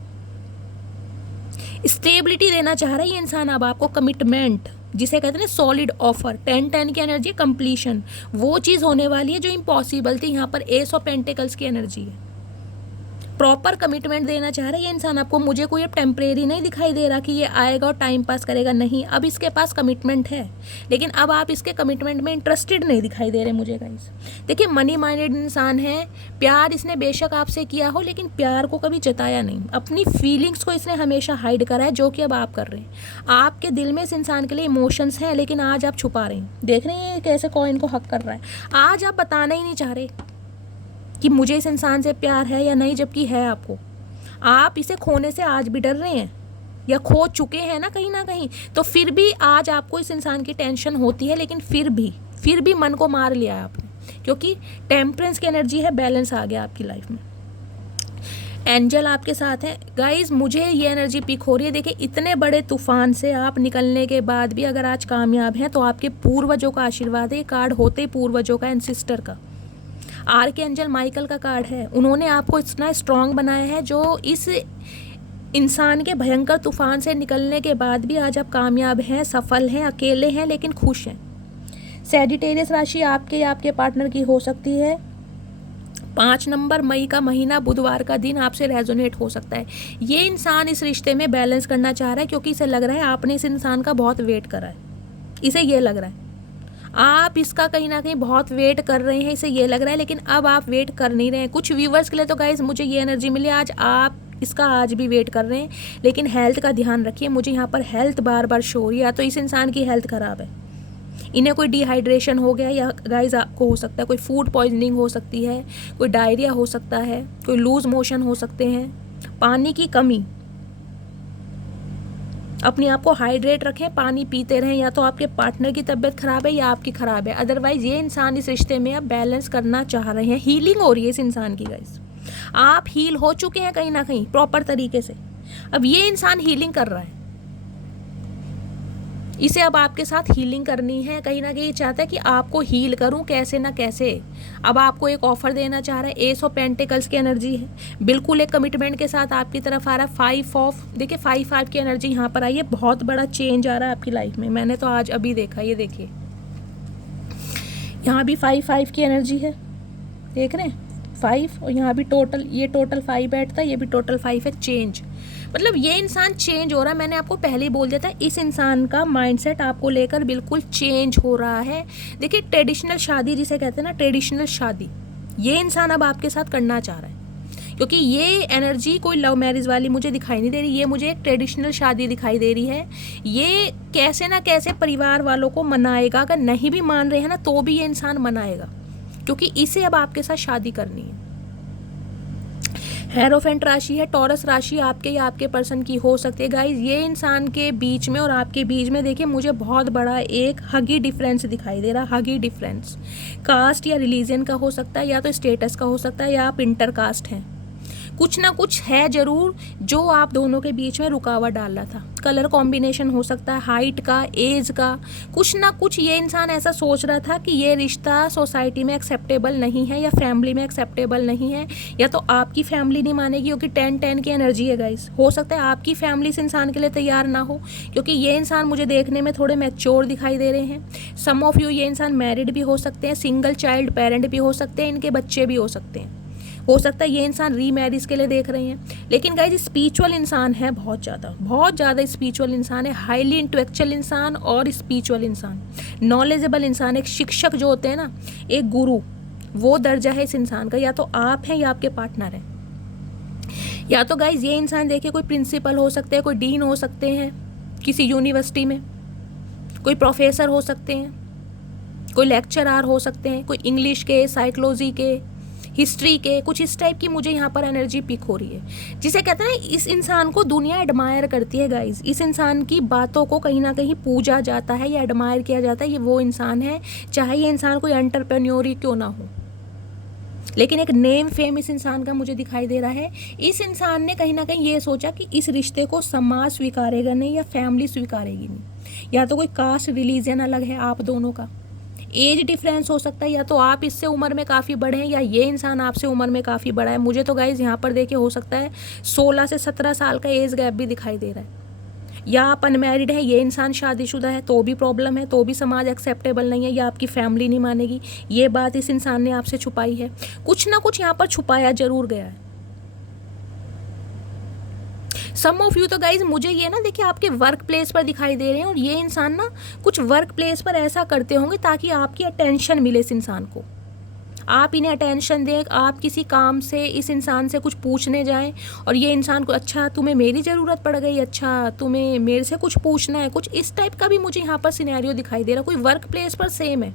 स्टेबिलिटी देना चाह रहा है ये इंसान अब आपको, कमिटमेंट जिसे कहते हैं सॉलिड ऑफर। 10-10 की एनर्जी, कंप्लीशन, वो चीज़ होने वाली है जो इम्पॉसिबल थी। यहाँ पर एस ऑफ पेंटिकल्स की एनर्जी है। प्रॉपर कमिटमेंट देना चाह रहा है ये इंसान आपको। मुझे कोई अब टेम्परेरी नहीं दिखाई दे रहा कि ये आएगा और टाइम पास करेगा, नहीं, अब इसके पास कमिटमेंट है, लेकिन अब आप इसके कमिटमेंट में इंटरेस्टेड नहीं दिखाई दे रहे मुझे गाइस। देखिए मनी माइंडेड इंसान है, प्यार इसने बेशक आपसे किया हो लेकिन प्यार को कभी जताया नहीं, अपनी फीलिंग्स को इसने हमेशा हाइड करा है, जो कि अब आप कर रहे हैं। आपके दिल में इस इंसान के लिए इमोशंस हैं लेकिन आज आप छुपा रहे हैं। देख रहे हैं कैसे कॉइन को हक कर रहा है। आज आप बताना ही नहीं चाह रहे कि मुझे इस इंसान से प्यार है या नहीं, जबकि है आपको। आप इसे खोने से आज भी डर रहे हैं या खो चुके हैं ना कहीं, तो फिर भी आज आपको इस इंसान की टेंशन होती है, लेकिन फिर भी मन को मार लिया है आपने, क्योंकि टेम्परेंस की एनर्जी है, बैलेंस आ गया आपकी लाइफ में। एंजल आपके साथ हैं गाइज, मुझे ये एनर्जी पिक हो रही है। देखिए इतने बड़े तूफान से आप निकलने के बाद भी अगर आज कामयाब हैं तो आपके पूर्वजों का आशीर्वाद है। ये कार्ड होते ही पूर्वजों का, एंसिस्टर का, आर्कएंजल माइकल का कार्ड है। उन्होंने आपको इतना स्ट्रांग बनाया है, जो इस इंसान के भयंकर तूफान से निकलने के बाद भी आज आप कामयाब हैं, सफल हैं, अकेले हैं लेकिन खुश हैं। सैजिटेरियस राशि आपके या आपके पार्टनर की हो सकती है। 5 नंबर मई का महीना, बुधवार का दिन आपसे रेजोनेट हो सकता है। ये इंसान इस रिश्ते में बैलेंस करना चाह रहा है, क्योंकि इसे लग रहा है आपने इस इंसान का बहुत वेट करा है। इसे ये लग रहा है आप इसका कहीं ना कहीं बहुत वेट कर रहे हैं, इसे ये लग रहा है, लेकिन अब आप वेट कर नहीं रहे हैं। कुछ व्यूवर्स के लिए तो गाइज मुझे ये एनर्जी मिली, आज आप इसका आज भी वेट कर रहे हैं, लेकिन हेल्थ का ध्यान रखिए। मुझे यहाँ पर हेल्थ बार बार शो हो रही है, या तो इस इंसान की हेल्थ ख़राब है, इन्हें कोई डिहाइड्रेशन हो गया, या गाइज आपको हो सकता है कोई फूड पॉइजनिंग हो सकती है, कोई डायरिया हो सकता है, कोई लूज मोशन हो सकते हैं, पानी की कमी। अपने आप को हाइड्रेट रखें, पानी पीते रहें। या तो आपके पार्टनर की तबीयत ख़राब है या आपकी ख़राब है, अदरवाइज़ ये इंसान इस रिश्ते में अब बैलेंस करना चाह रहे हैं। हीलिंग हो रही है इस इंसान की गाइस, आप हील हो चुके हैं कहीं ना कहीं प्रॉपर तरीके से, अब ये इंसान हीलिंग कर रहा है। इसे अब आपके साथ हीलिंग करनी है, कहीं ना कहीं ये चाहता है कि आपको हील करूं कैसे ना कैसे। अब आपको एक ऑफर देना चाह रहा है। एस ऑफ पेंटिकल्स की एनर्जी है, बिल्कुल एक कमिटमेंट के साथ आपकी तरफ आ रहा है। 5 की एनर्जी यहाँ पर आई है, बहुत बड़ा चेंज आ रहा है आपकी लाइफ में। मैंने तो आज अभी देखा, ये देखिए यहाँ भी 5 की एनर्जी है, देख रहे हैं 5, और यहाँ भी टोटल, ये टोटल 5 बैठता है, ये भी टोटल 5 है। चेंज मतलब ये इंसान चेंज हो रहा है। मैंने आपको पहले ही बोल दिया था, इस इंसान का माइंडसेट आपको लेकर बिल्कुल चेंज हो रहा है। देखिए ट्रेडिशनल शादी जिसे कहते हैं ना, ट्रेडिशनल शादी, ये इंसान अब आपके साथ करना चाह रहा है, क्योंकि ये एनर्जी कोई लव मैरिज वाली मुझे दिखाई नहीं दे रही, ये मुझे एक ट्रेडिशनल शादी दिखाई दे रही है। ये कैसे ना कैसे परिवार वालों को मनाएगा, अगर नहीं भी मान रहे हैं ना तो भी ये इंसान मनाएगा, क्योंकि इसे अब आपके साथ शादी करनी है। हेरोफेंट राशि है, टॉरस राशि आपके या आपके पर्सन की हो सकती है। गाइज ये इंसान के बीच में और आपके बीच में देखिए मुझे बहुत बड़ा एक हगी डिफरेंस दिखाई दे रहा है। हगी डिफरेंस कास्ट या रिलीजन का हो सकता है, या तो स्टेटस का हो सकता है, या आप इंटर कास्ट हैं। कुछ ना कुछ है ज़रूर जो आप दोनों के बीच में रुकावट डाल रहा था। कलर कॉम्बिनेशन हो सकता है, हाइट का, एज का, कुछ ना कुछ ये इंसान ऐसा सोच रहा था कि ये रिश्ता सोसाइटी में एक्सेप्टेबल नहीं है या फैमिली में एक्सेप्टेबल नहीं है, या तो आपकी फैमिली नहीं मानेगी, क्योंकि 10-10 की एनर्जी है गाइस। हो सकता है आपकी फैमिली इस इंसान के लिए तैयार ना हो, क्योंकि ये इंसान मुझे देखने में थोड़े मैच्योर दिखाई दे रहे हैं। सम ऑफ यू ये इंसान मैरिड भी हो सकते हैं, सिंगल चाइल्ड पेरेंट भी हो सकते हैं, इनके बच्चे भी हो सकते हैं। हो सकता है ये इंसान रीमैरिज के लिए देख रहे हैं। लेकिन गाइज स्पिरिचुअल इंसान है, बहुत ज़्यादा स्पिरिचुअल इंसान है, हाईली इंटेलेक्चुअल इंसान और स्पिरिचुअल इंसान, नॉलेजेबल इंसान, एक शिक्षक जो होते हैं ना, एक गुरु, वो दर्जा है इस इंसान का। या तो आप हैं या आपके पार्टनर हैं, या तो गाइज ये इंसान देखिए कोई प्रिंसिपल हो सकते हैं, कोई डीन हो सकते हैं किसी यूनिवर्सिटी में, कोई प्रोफेसर हो सकते हैं, कोई लेक्चरर हो सकते हैं, कोई इंग्लिश के, साइकोलॉजी के, हिस्ट्री के, कुछ इस टाइप की मुझे यहाँ पर एनर्जी पिक हो रही है। जिसे कहते हैं इस इंसान को दुनिया एडमायर करती है गाइज, इस इंसान की बातों को कहीं ना कहीं पूजा जाता है या एडमायर किया जाता है। ये वो इंसान है, चाहे ये इंसान कोई एंटरप्रेन्योर ही क्यों ना हो, लेकिन एक नेम फेम इस इंसान का मुझे दिखाई दे रहा है। इस इंसान ने कहीं ना कहीं ये सोचा कि इस रिश्ते को समाज स्वीकारेगा नहीं या फैमिली स्वीकारेगी नहीं, या तो कोई कास्ट रिलीजन अलग है आप दोनों का, एज डिफरेंस हो सकता है, या तो आप इससे उम्र में काफ़ी बड़े हैं या ये इंसान आपसे उम्र में काफ़ी बड़ा है। मुझे तो गाइज यहाँ पर देखिए हो सकता है 16 से 17 साल का एज गैप भी दिखाई दे रहा है। या आप अनमैरिड हैं, ये इंसान शादीशुदा है, तो भी प्रॉब्लम है, तो भी समाज एक्सेप्टेबल नहीं है, या आपकी फैमिली नहीं मानेगी। ये बात इस इंसान ने आपसे छुपाई है, कुछ ना कुछ यहाँ पर छुपाया जरूर गया है। सम ऑफ यू तो गाइज मुझे ये ना देखिए आपके वर्क प्लेस पर दिखाई दे रहे हैं, और ये इंसान ना कुछ वर्क प्लेस पर ऐसा करते होंगे ताकि आपकी अटेंशन मिले इस इंसान को, आप इन्हें अटेंशन दें, आप किसी काम से इस इंसान से कुछ पूछने जाएं और ये इंसान को अच्छा तुम्हें मेरी ज़रूरत पड़ गई, अच्छा तुम्हें मेरे से कुछ पूछना है, कुछ इस टाइप का भी मुझे यहाँ पर सिनेरियो दिखाई दे रहा। कोई वर्क प्लेस पर सेम है।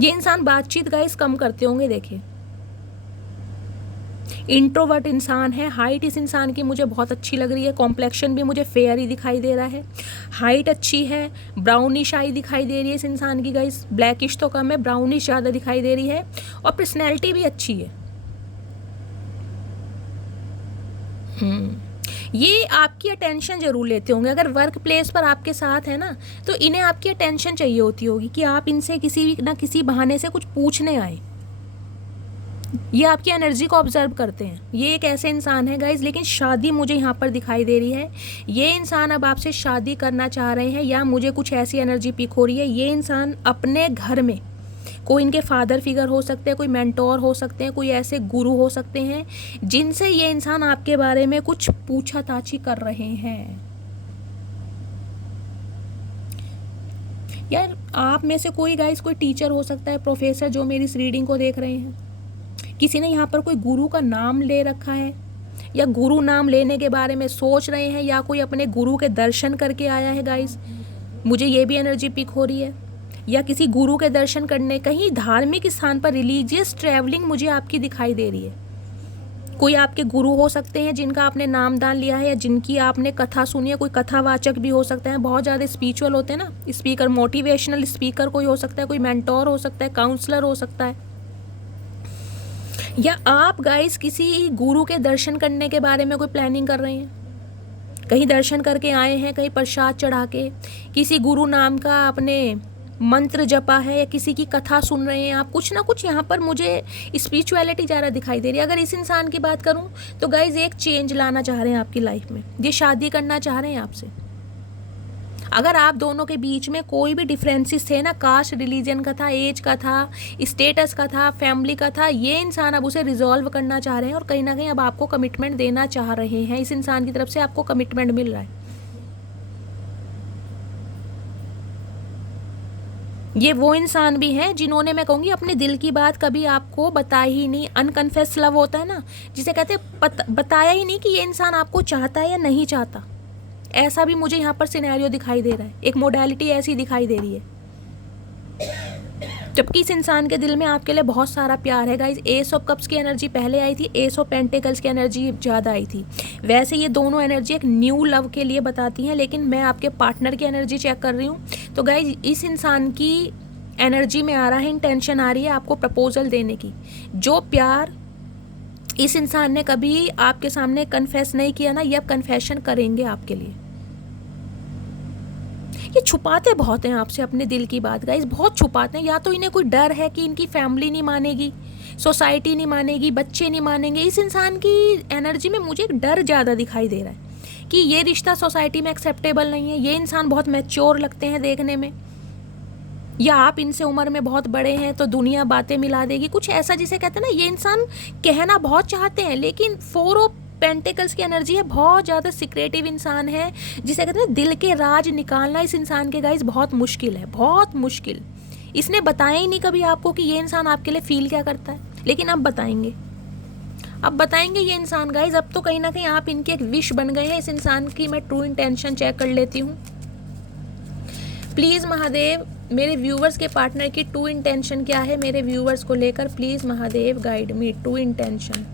ये इंसान बातचीत गाइस कम करते होंगे। देखिए इंट्रोवर्ट इंसान है। हाइट इस इंसान की मुझे बहुत अच्छी लग रही है। कॉम्प्लेक्शन भी मुझे फेयर ही दिखाई दे रहा है। हाइट अच्छी है, ब्राउनिश आई दिखाई दे रही है इस इंसान की गाइस। ब्लैकिश तो कम है, ब्राउनिश ज़्यादा दिखाई दे रही है, और पर्सनैलिटी भी अच्छी है। ये आपकी अटेंशन ज़रूर लेते होंगे। अगर वर्क प्लेस पर आपके साथ है ना, तो इन्हें आपकी अटेंशन चाहिए होती होगी कि आप इनसे किसी ना किसी बहाने से कुछ पूछने आए। ये आपकी एनर्जी को ऑब्जर्व करते हैं। ये एक ऐसे इंसान है गाइज, लेकिन शादी मुझे यहाँ पर दिखाई दे रही है। ये इंसान अब आपसे शादी करना चाह रहे हैं, या मुझे कुछ ऐसी एनर्जी पिक हो रही है। ये इंसान अपने घर में, कोई इनके फादर फिगर हो सकते हैं, कोई मेंटोर हो सकते हैं, कोई ऐसे गुरु हो सकते हैं जिनसे ये इंसान आपके बारे में कुछ पूछताछ कर रहे हैं। यार आप में से कोई गाइस कोई टीचर हो सकता है, प्रोफेसर, जो मेरी इस रीडिंग को देख रहे हैं। किसी ने यहाँ पर कोई गुरु का नाम ले रखा है, या गुरु नाम लेने के बारे में सोच रहे हैं, या कोई अपने गुरु के दर्शन करके आया है गाइस। मुझे ये भी एनर्जी पिक हो रही है। या किसी गुरु के दर्शन करने, कहीं धार्मिक स्थान पर रिलीजियस ट्रैवलिंग मुझे आपकी दिखाई दे रही है। कोई आपके गुरु हो सकते हैं जिनका आपने नामदान लिया है, या जिनकी आपने कथा सुनी है। कोई कथावाचक भी हो सकता है, बहुत ज़्यादा स्पिरिचुअल होते हैं ना स्पीकर, मोटिवेशनल स्पीकर कोई हो सकता है, कोई मेंटोर हो सकता है, काउंसलर हो सकता है। या आप गाइस किसी गुरु के दर्शन करने के बारे में कोई प्लानिंग कर रहे हैं, कहीं दर्शन करके आए हैं, कहीं प्रसाद चढ़ा के, किसी गुरु नाम का अपने मंत्र जपा है, या किसी की कथा सुन रहे हैं आप। कुछ ना कुछ यहाँ पर मुझे स्पिरिचुअलिटी ज़्यादा दिखाई दे रही है। अगर इस इंसान की बात करूँ तो गाइज एक चेंज लाना चाह रहे हैं आपकी लाइफ में। ये शादी करना चाह रहे हैं आपसे। अगर आप दोनों के बीच में कोई भी डिफरेंसेस थे ना, कास्ट, रिलीजन का था, एज का था, स्टेटस का था, फैमिली का था, ये इंसान अब उसे रिजॉल्व करना चाह रहे हैं, और कहीं ना कहीं अब आपको कमिटमेंट देना चाह रहे हैं। इस इंसान की तरफ से आपको कमिटमेंट मिल रहा है। ये वो इंसान भी हैं जिन्होंने, मैं कहूँगी, अपने दिल की बात कभी आपको बताई ही नहीं। अनकन्फेस लव होता है ना, जिसे कहते हैं बताया ही नहीं कि ये इंसान आपको चाहता है या नहीं चाहता। ऐसा भी मुझे यहाँ पर सिनेरियो दिखाई दे रहा है। एक मोडालिटी ऐसी दिखाई दे रही है, जबकि इस इंसान के दिल में आपके लिए बहुत सारा प्यार है गाइज। एस ऑफ कप्स की एनर्जी पहले आई थी, एस ऑफ पेंटिकल्स की एनर्जी ज़्यादा आई थी। वैसे ये दोनों एनर्जी एक न्यू लव के लिए बताती हैं, लेकिन मैं आपके पार्टनर की एनर्जी चेक कर रही हूँ। तो गाइज इस इंसान की एनर्जी में आ रहा है, इंटेंशन आ रही है आपको प्रपोजल देने की। जो प्यार इस इंसान ने कभी आपके सामने कन्फेस नहीं किया ना, ये अब कन्फेशन करेंगे आपके लिए। ये छुपाते बहुत हैं आपसे अपने दिल की बात गाइस, बहुत छुपाते हैं। या तो इन्हें कोई डर है कि इनकी फैमिली नहीं मानेगी, सोसाइटी नहीं मानेगी, बच्चे नहीं मानेंगे। इस इंसान की एनर्जी में मुझे एक डर ज़्यादा दिखाई दे रहा है कि ये रिश्ता सोसाइटी में एक्सेप्टेबल नहीं है। ये इंसान बहुत मैच्योर लगते हैं देखने में, या आप इनसे उम्र में बहुत बड़े हैं तो दुनिया बातें मिला देगी, कुछ ऐसा जिसे कहते हैं ना। ये इंसान कहना बहुत चाहते हैं, लेकिन 4 ऑफ पेंटिकल्स की एनर्जी है, बहुत ज़्यादा सिक्रेटिव इंसान है, जिसे कहते हैं दिल के राज निकालना इस इंसान के गाइस बहुत मुश्किल है, बहुत मुश्किल। इसने बताया ही नहीं कभी आपको कि ये इंसान आपके लिए फील क्या करता है, लेकिन अब बताएंगे, अब बताएंगे ये इंसान गाइस। अब तो कहीं ना कहीं आप इनके एक विश बन गए हैं इस इंसान की। मैं ट्रू इंटेंशन चेक कर लेती हूँ प्लीज़ महादेव। मेरे व्यूवर्स के पार्टनर की ट्रू इंटेंशन क्या है मेरे व्यूवर्स को लेकर, please Mahadev guide me. True intention,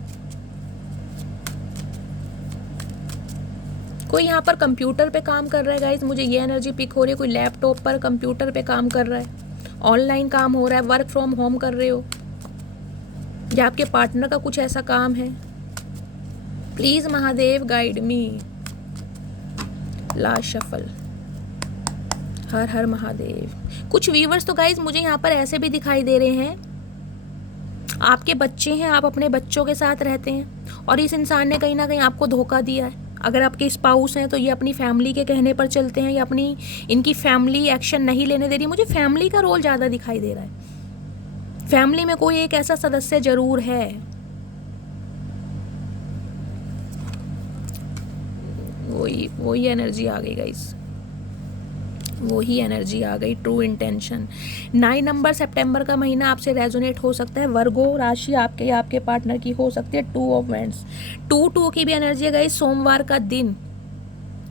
कोई यहाँ पर कंप्यूटर पे काम कर रहा है गाइज, मुझे ये एनर्जी पिक हो रही है। कोई लैपटॉप पर कंप्यूटर पे काम कर रहा है, ऑनलाइन काम हो रहा है, वर्क फ्रॉम होम कर रहे हो, या आपके पार्टनर का कुछ ऐसा काम है। Please Mahadev guide me. Last shuffle, हर हर महादेव। कुछ व्यूवर्स तो गाइज मुझे यहाँ पर ऐसे भी दिखाई दे रहे हैं, आपके बच्चे हैं, आप अपने बच्चों के साथ रहते हैं, और इस इंसान ने कहीं ना कहीं आपको धोखा दिया है। अगर आपके स्पाउस हैं तो ये अपनी फैमिली के कहने पर चलते हैं, या अपनी इनकी फैमिली एक्शन नहीं लेने दे रही। मुझे फैमिली का रोल ज़्यादा दिखाई दे रहा है। फैमिली में कोई एक ऐसा सदस्य जरूर है। वही एनर्जी आ गई गाइस, वही एनर्जी आ गई, ट्रू इंटेंशन। 9 नंबर सितंबर का महीना आपसे रेजोनेट हो सकता है। वर्गो राशि आपके या आपके पार्टनर की हो सकती है। 2 ऑफ वैंड्स, 2 की भी एनर्जी है गाइस। सोमवार का दिन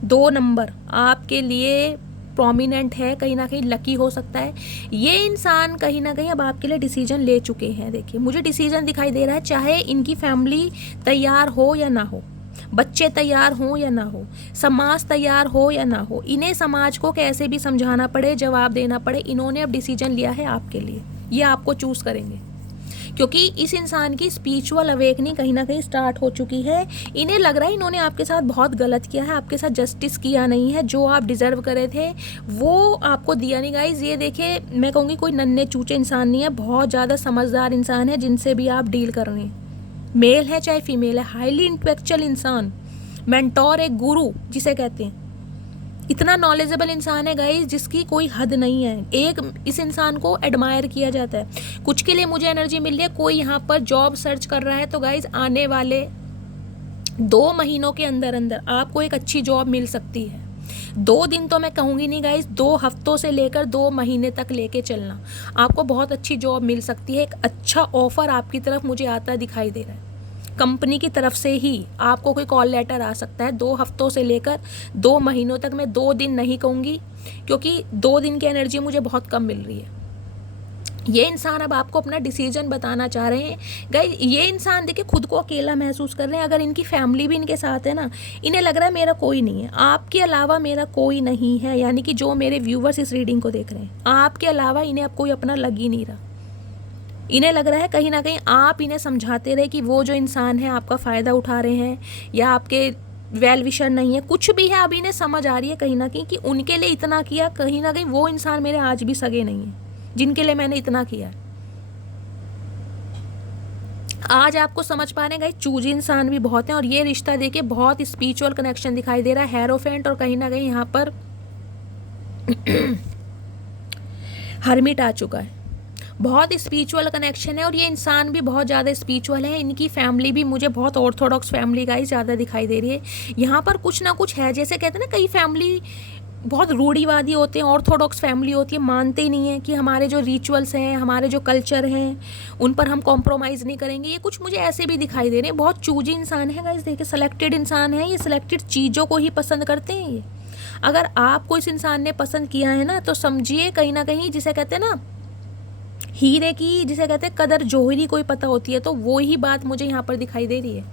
2 नंबर आपके लिए प्रोमिनेंट है, कहीं ना कहीं लकी हो सकता है। ये इंसान कहीं ना कहीं अब आपके लिए डिसीजन ले चुके हैं। देखिए मुझे डिसीजन दिखाई दे रहा है, चाहे इनकी फैमिली तैयार हो या ना हो, बच्चे तैयार हों या ना हो, समाज तैयार हो या ना हो, इन्हें समाज को कैसे भी समझाना पड़े, जवाब देना पड़े, इन्होंने अब डिसीजन लिया है आपके लिए। ये आपको चूज़ करेंगे क्योंकि इस इंसान की स्पिरिचुअल अवेकनिंग कहीं ना कहीं स्टार्ट हो चुकी है। इन्हें लग रहा है इन्होंने आपके साथ बहुत गलत किया है, आपके साथ जस्टिस किया नहीं है, जो आप डिजर्व करे थे वो आपको दिया नहीं गाइज। ये देखिए मैं कहूँगी कोई नन्हे चूचे इंसान नहीं है, बहुत ज़्यादा समझदार इंसान है जिनसे भी आप डील कर रहे हैं, मेल है चाहे फीमेल है, हाईली इंटेलेक्चुअल इंसान, मेंटोर, एक गुरु जिसे कहते हैं, इतना नॉलेजेबल इंसान है गाइस जिसकी कोई हद नहीं है। एक इस इंसान को एडमायर किया जाता है। कुछ के लिए मुझे एनर्जी मिल रही है, कोई यहाँ पर जॉब सर्च कर रहा है तो गाइस आने वाले 2 महीनों के अंदर अंदर आपको एक अच्छी जॉब मिल सकती है। 2 दिन तो मैं कहूँगी नहीं गाइस, 2 हफ्तों से लेकर 2 महीने तक लेके चलना, आपको बहुत अच्छी जॉब मिल सकती है। एक अच्छा ऑफर आपकी तरफ मुझे आता दिखाई दे रहा है, कंपनी की तरफ से ही आपको कोई कॉल लेटर आ सकता है। 2 हफ्तों से लेकर 2 महीनों तक, मैं 2 दिन नहीं कहूँगी क्योंकि 2 दिन की एनर्जी मुझे बहुत कम मिल रही है। ये इंसान अब आपको अपना डिसीजन बताना चाह रहे हैं गाइस। ये इंसान देखिए खुद को अकेला महसूस कर रहे हैं। अगर इनकी फैमिली भी इनके साथ है ना, इन्हें लग रहा है मेरा कोई नहीं है, आपके अलावा मेरा कोई नहीं है। यानी कि जो मेरे व्यूवर्स इस रीडिंग को देख रहे हैं, आपके अलावा इन्हें अब कोई अपना लग ही नहीं रहा। इन्हें लग रहा है कहीं ना कहीं आप इन्हें समझाते रहे कि वो जो इंसान है आपका फ़ायदा उठा रहे हैं या आपके वेल विशर नहीं है, कुछ भी है। अब इन्हें समझ आ रही है कहीं ना कहीं कि उनके लिए इतना किया, कहीं ना कहीं वो इंसान मेरे आज भी सगे नहीं है जिनके लिए मैंने इतना किया है। आज आपको समझ पा रहे हैं गाइस, चूजी इंसान भी बहुत हैं और ये रिश्ता देखिए बहुत स्पिरिचुअल कनेक्शन दिखाई दे रहा है, हेरोफेंट, और कहीं ना कहीं यहाँ पर हर्मिट आ चुका है। बहुत स्पिरिचुअल कनेक्शन है और ये इंसान भी बहुत ज़्यादा स्पिरिचुअल है। इनकी फैमिली भी मुझे बहुत ऑर्थोडॉक्स फैमिली गाइस ज़्यादा दिखाई दे रही है। यहाँ पर कुछ ना कुछ है, जैसे कहते हैं ना कई फैमिली बहुत रूढ़िवादी होते हैं, ऑर्थोडॉक्स फैमिली होती है, मानते ही नहीं है कि हमारे जो रिचुअल्स हैं, हमारे जो कल्चर हैं, उन पर हम कॉम्प्रोमाइज़ नहीं करेंगे। ये कुछ मुझे ऐसे भी दिखाई दे रहे हैं। बहुत चूजी इंसान है गाइस, देखिए सिलेक्टेड इंसान है, ये सिलेक्टेड चीज़ों को ही पसंद करते हैं। ये अगर आपको इस इंसान ने पसंद किया है ना, तो समझिए कहीं ना कहीं जिसे कहते हैं ना हीरे की, जिसे कहते हैं कदर जोहरी कोई पता होती है, तो वो ही बात मुझे यहाँ पर दिखाई दे रही है।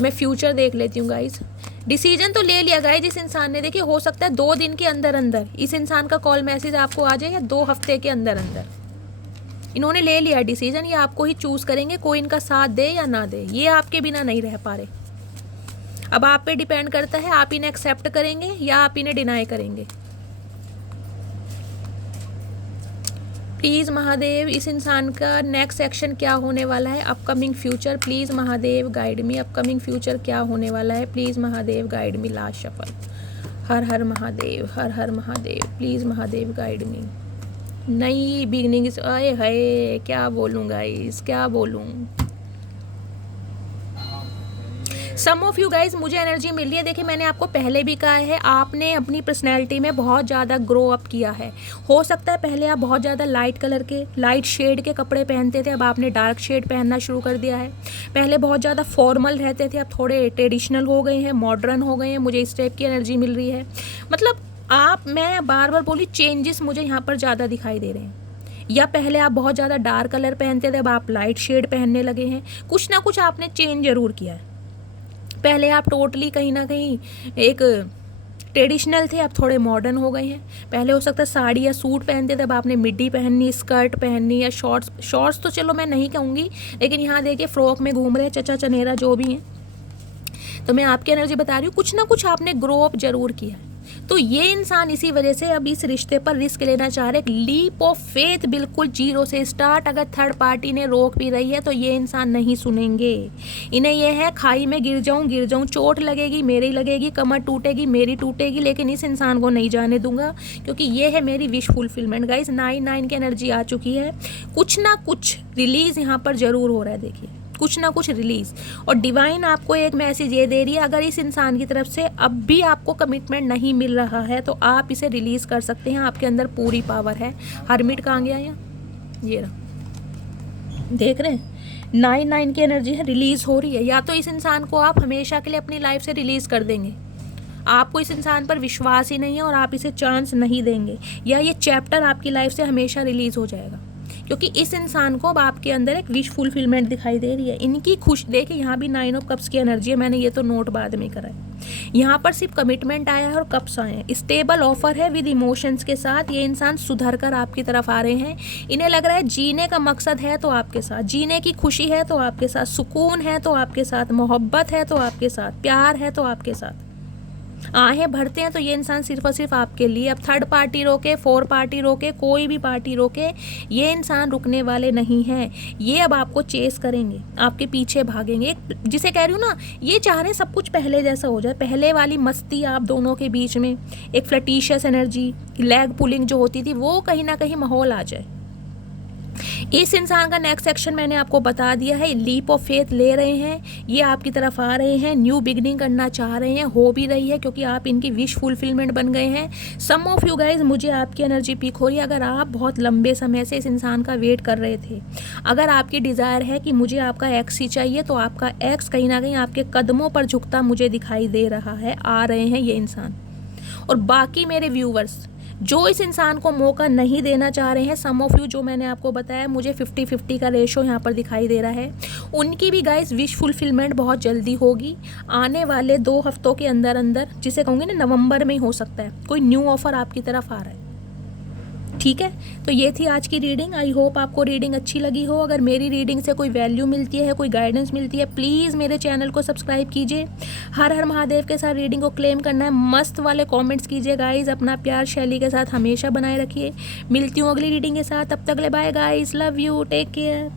मैं फ्यूचर देख लेती हूँ गाइस। डिसीजन तो ले लिया गाइस इस इंसान ने। देखिए हो सकता है 2 दिन के अंदर अंदर इस इंसान का कॉल मैसेज आपको आ जाए या 2 हफ्ते के अंदर अंदर इन्होंने ले लिया डिसीजन। ये आपको ही चूज करेंगे, कोई इनका साथ दे या ना दे, ये आपके बिना नहीं रह पा रहे। अब आप पे डिपेंड करता है, आप इन्हें एक्सेप्ट करेंगे या आप इन्हें डिनाई करेंगे। प्लीज़ महादेव, इस इंसान का नेक्स्ट एक्शन क्या होने वाला है, upcoming future please Mahadev guide me, upcoming future क्या होने वाला है, please Mahadev guide me. Last shuffle. हर हर महादेव, हर हर महादेव, प्लीज़ महादेव गाइड मी। नई बिगनिंग, आए हाय क्या बोलूँ गाइस, क्या बोलूँ। सम ऑफ यू गाइज मुझे एनर्जी मिल रही है। देखिए मैंने आपको पहले भी कहा है, आपने अपनी पर्सनैलिटी में बहुत ज़्यादा ग्रो अप किया है। हो सकता है पहले आप बहुत ज़्यादा लाइट कलर के, लाइट शेड के कपड़े पहनते थे, अब आपने डार्क शेड पहनना शुरू कर दिया है। पहले बहुत ज़्यादा फॉर्मल रहते थे, अब थोड़े ट्रेडिशनल हो गए हैं, मॉडर्न हो गए हैं। मुझे इस टाइप की एनर्जी मिल रही है। मतलब आप, मैं बार बार बोली, चेंजेस मुझे यहाँ पर ज़्यादा दिखाई दे रहे हैं। या पहले आप बहुत ज़्यादा डार्क कलर पहनते थे, अब आप लाइट शेड पहनने लगे हैं। कुछ ना कुछ आपने चेंज ज़रूर किया है। पहले आप टोटली कहीं ना कहीं एक ट्रेडिशनल थे, अब थोड़े मॉडर्न हो गए हैं। पहले हो सकता है साड़ी या सूट पहनते थे, अब आपने मिड्डी पहननी, स्कर्ट पहननी या शॉर्ट्स तो चलो मैं नहीं कहूँगी, लेकिन यहाँ देखिए फ्रॉक में घूम रहे हैं, चचा चनेरा जो भी हैं। तो मैं आपकी एनर्जी बता रही हूँ, कुछ ना कुछ आपने ग्रो अप जरूर किया है। तो ये इंसान इसी वजह से अब इस रिश्ते पर रिस्क लेना चाह रहे। एक लीप ऑफ फेथ, बिल्कुल जीरो से स्टार्ट। अगर थर्ड पार्टी ने रोक भी रही है तो ये इंसान नहीं सुनेंगे। इन्हें यह है खाई में गिर जाऊं, चोट लगेगी मेरी लगेगी, कमर टूटेगी मेरी टूटेगी, लेकिन इस इंसान को नहीं जाने दूंगा, क्योंकि ये है मेरी विश फुलफिलमेंट। गाइस 9 की एनर्जी आ चुकी है। कुछ ना कुछ रिलीज यहाँ पर जरूर हो रहा है। देखिए कुछ ना कुछ रिलीज। और डिवाइन आपको एक मैसेज ये दे रही है, अगर इस इंसान की तरफ से अब भी आपको कमिटमेंट नहीं मिल रहा है तो आप इसे रिलीज कर सकते हैं, आपके अंदर पूरी पावर है। हर्मिट कहाँ गया ये रहा, देख रहे हैं 9 की एनर्जी है, रिलीज हो रही है। या तो इस इंसान को आप हमेशा के लिए अपनी लाइफ से रिलीज कर देंगे, आपको इस इंसान पर विश्वास ही नहीं है और आप इसे चांस नहीं देंगे, या ये चैप्टर आपकी लाइफ से हमेशा रिलीज हो जाएगा, क्योंकि इस इंसान को अब आपके अंदर एक विश फुलफिलमेंट दिखाई दे रही है। इनकी खुश देखिए, यहाँ भी 9 ऑफ कप्स की एनर्जी है, मैंने ये तो नोट बाद में करा है। यहाँ पर सिर्फ कमिटमेंट आया है और कप्स आए हैं। स्टेबल ऑफर है विद इमोशंस के साथ। ये इंसान सुधर कर आपकी तरफ आ रहे हैं। इन्हें लग रहा है जीने का मकसद है तो आपके साथ, जीने की खुशी है तो आपके साथ, सुकून है तो आपके साथ, मोहब्बत है तो आपके साथ, प्यार है तो आपके साथ। आहें भरते हैं तो ये इंसान सिर्फ और सिर्फ आपके लिए। अब थर्ड पार्टी रोके, फोर पार्टी रोके, कोई भी पार्टी रोके, ये इंसान रुकने वाले नहीं हैं। ये अब आपको चेस करेंगे, आपके पीछे भागेंगे। जिसे कह रही हूँ ना, ये चाह रहे हैं सब कुछ पहले जैसा हो जाए, पहले वाली मस्ती आप दोनों के बीच में, एक फ्लर्टिशियस एनर्जी, लेग पुलिंग जो होती थी, वो कहीं ना कहीं माहौल आ जाए। इस इंसान का नेक्स्ट सेक्शन मैंने आपको बता दिया है। लीप ऑफ फेथ ले रहे हैं, ये आपकी तरफ आ रहे हैं, न्यू बिगनिंग करना चाह रहे हैं, हो भी रही है क्योंकि आप इनकी विश फुलफिलमेंट बन गए हैं। सम ऑफ यू गाइज, मुझे आपकी एनर्जी पिक हो रही है। अगर आप बहुत लंबे समय से इस इंसान का वेट कर रहे थे, अगर आपकी डिज़ायर है कि मुझे आपका एक्स ही चाहिए, तो आपका एक्स कहीं ना कहीं आपके कदमों पर झुकता मुझे दिखाई दे रहा है। आ रहे हैं ये इंसान। और बाकी मेरे व्यूवर्स जो इस इंसान को मौका नहीं देना चाह रहे हैं, सम ऑफ यू, जो मैंने आपको बताया, मुझे 50-50 का रेशो यहाँ पर दिखाई दे रहा है, उनकी भी गाइस विश फुलफिलमेंट बहुत जल्दी होगी। आने वाले 2 हफ्तों के अंदर अंदर, जिसे कहूँगी ना नवंबर में ही हो सकता है, कोई न्यू ऑफर आपकी तरफ आ रहा है। ठीक है, तो ये थी आज की रीडिंग। आई होप आपको रीडिंग अच्छी लगी हो। अगर मेरी रीडिंग से कोई वैल्यू मिलती है, कोई गाइडेंस मिलती है, प्लीज़ मेरे चैनल को सब्सक्राइब कीजिए। हर हर महादेव के साथ रीडिंग को क्लेम करना है, मस्त वाले कमेंट्स कीजिए गाइज। अपना प्यार शैली के साथ हमेशा बनाए रखिए। मिलती हूँ अगली रीडिंग के साथ, तब तक ले bye guys, love you, take care.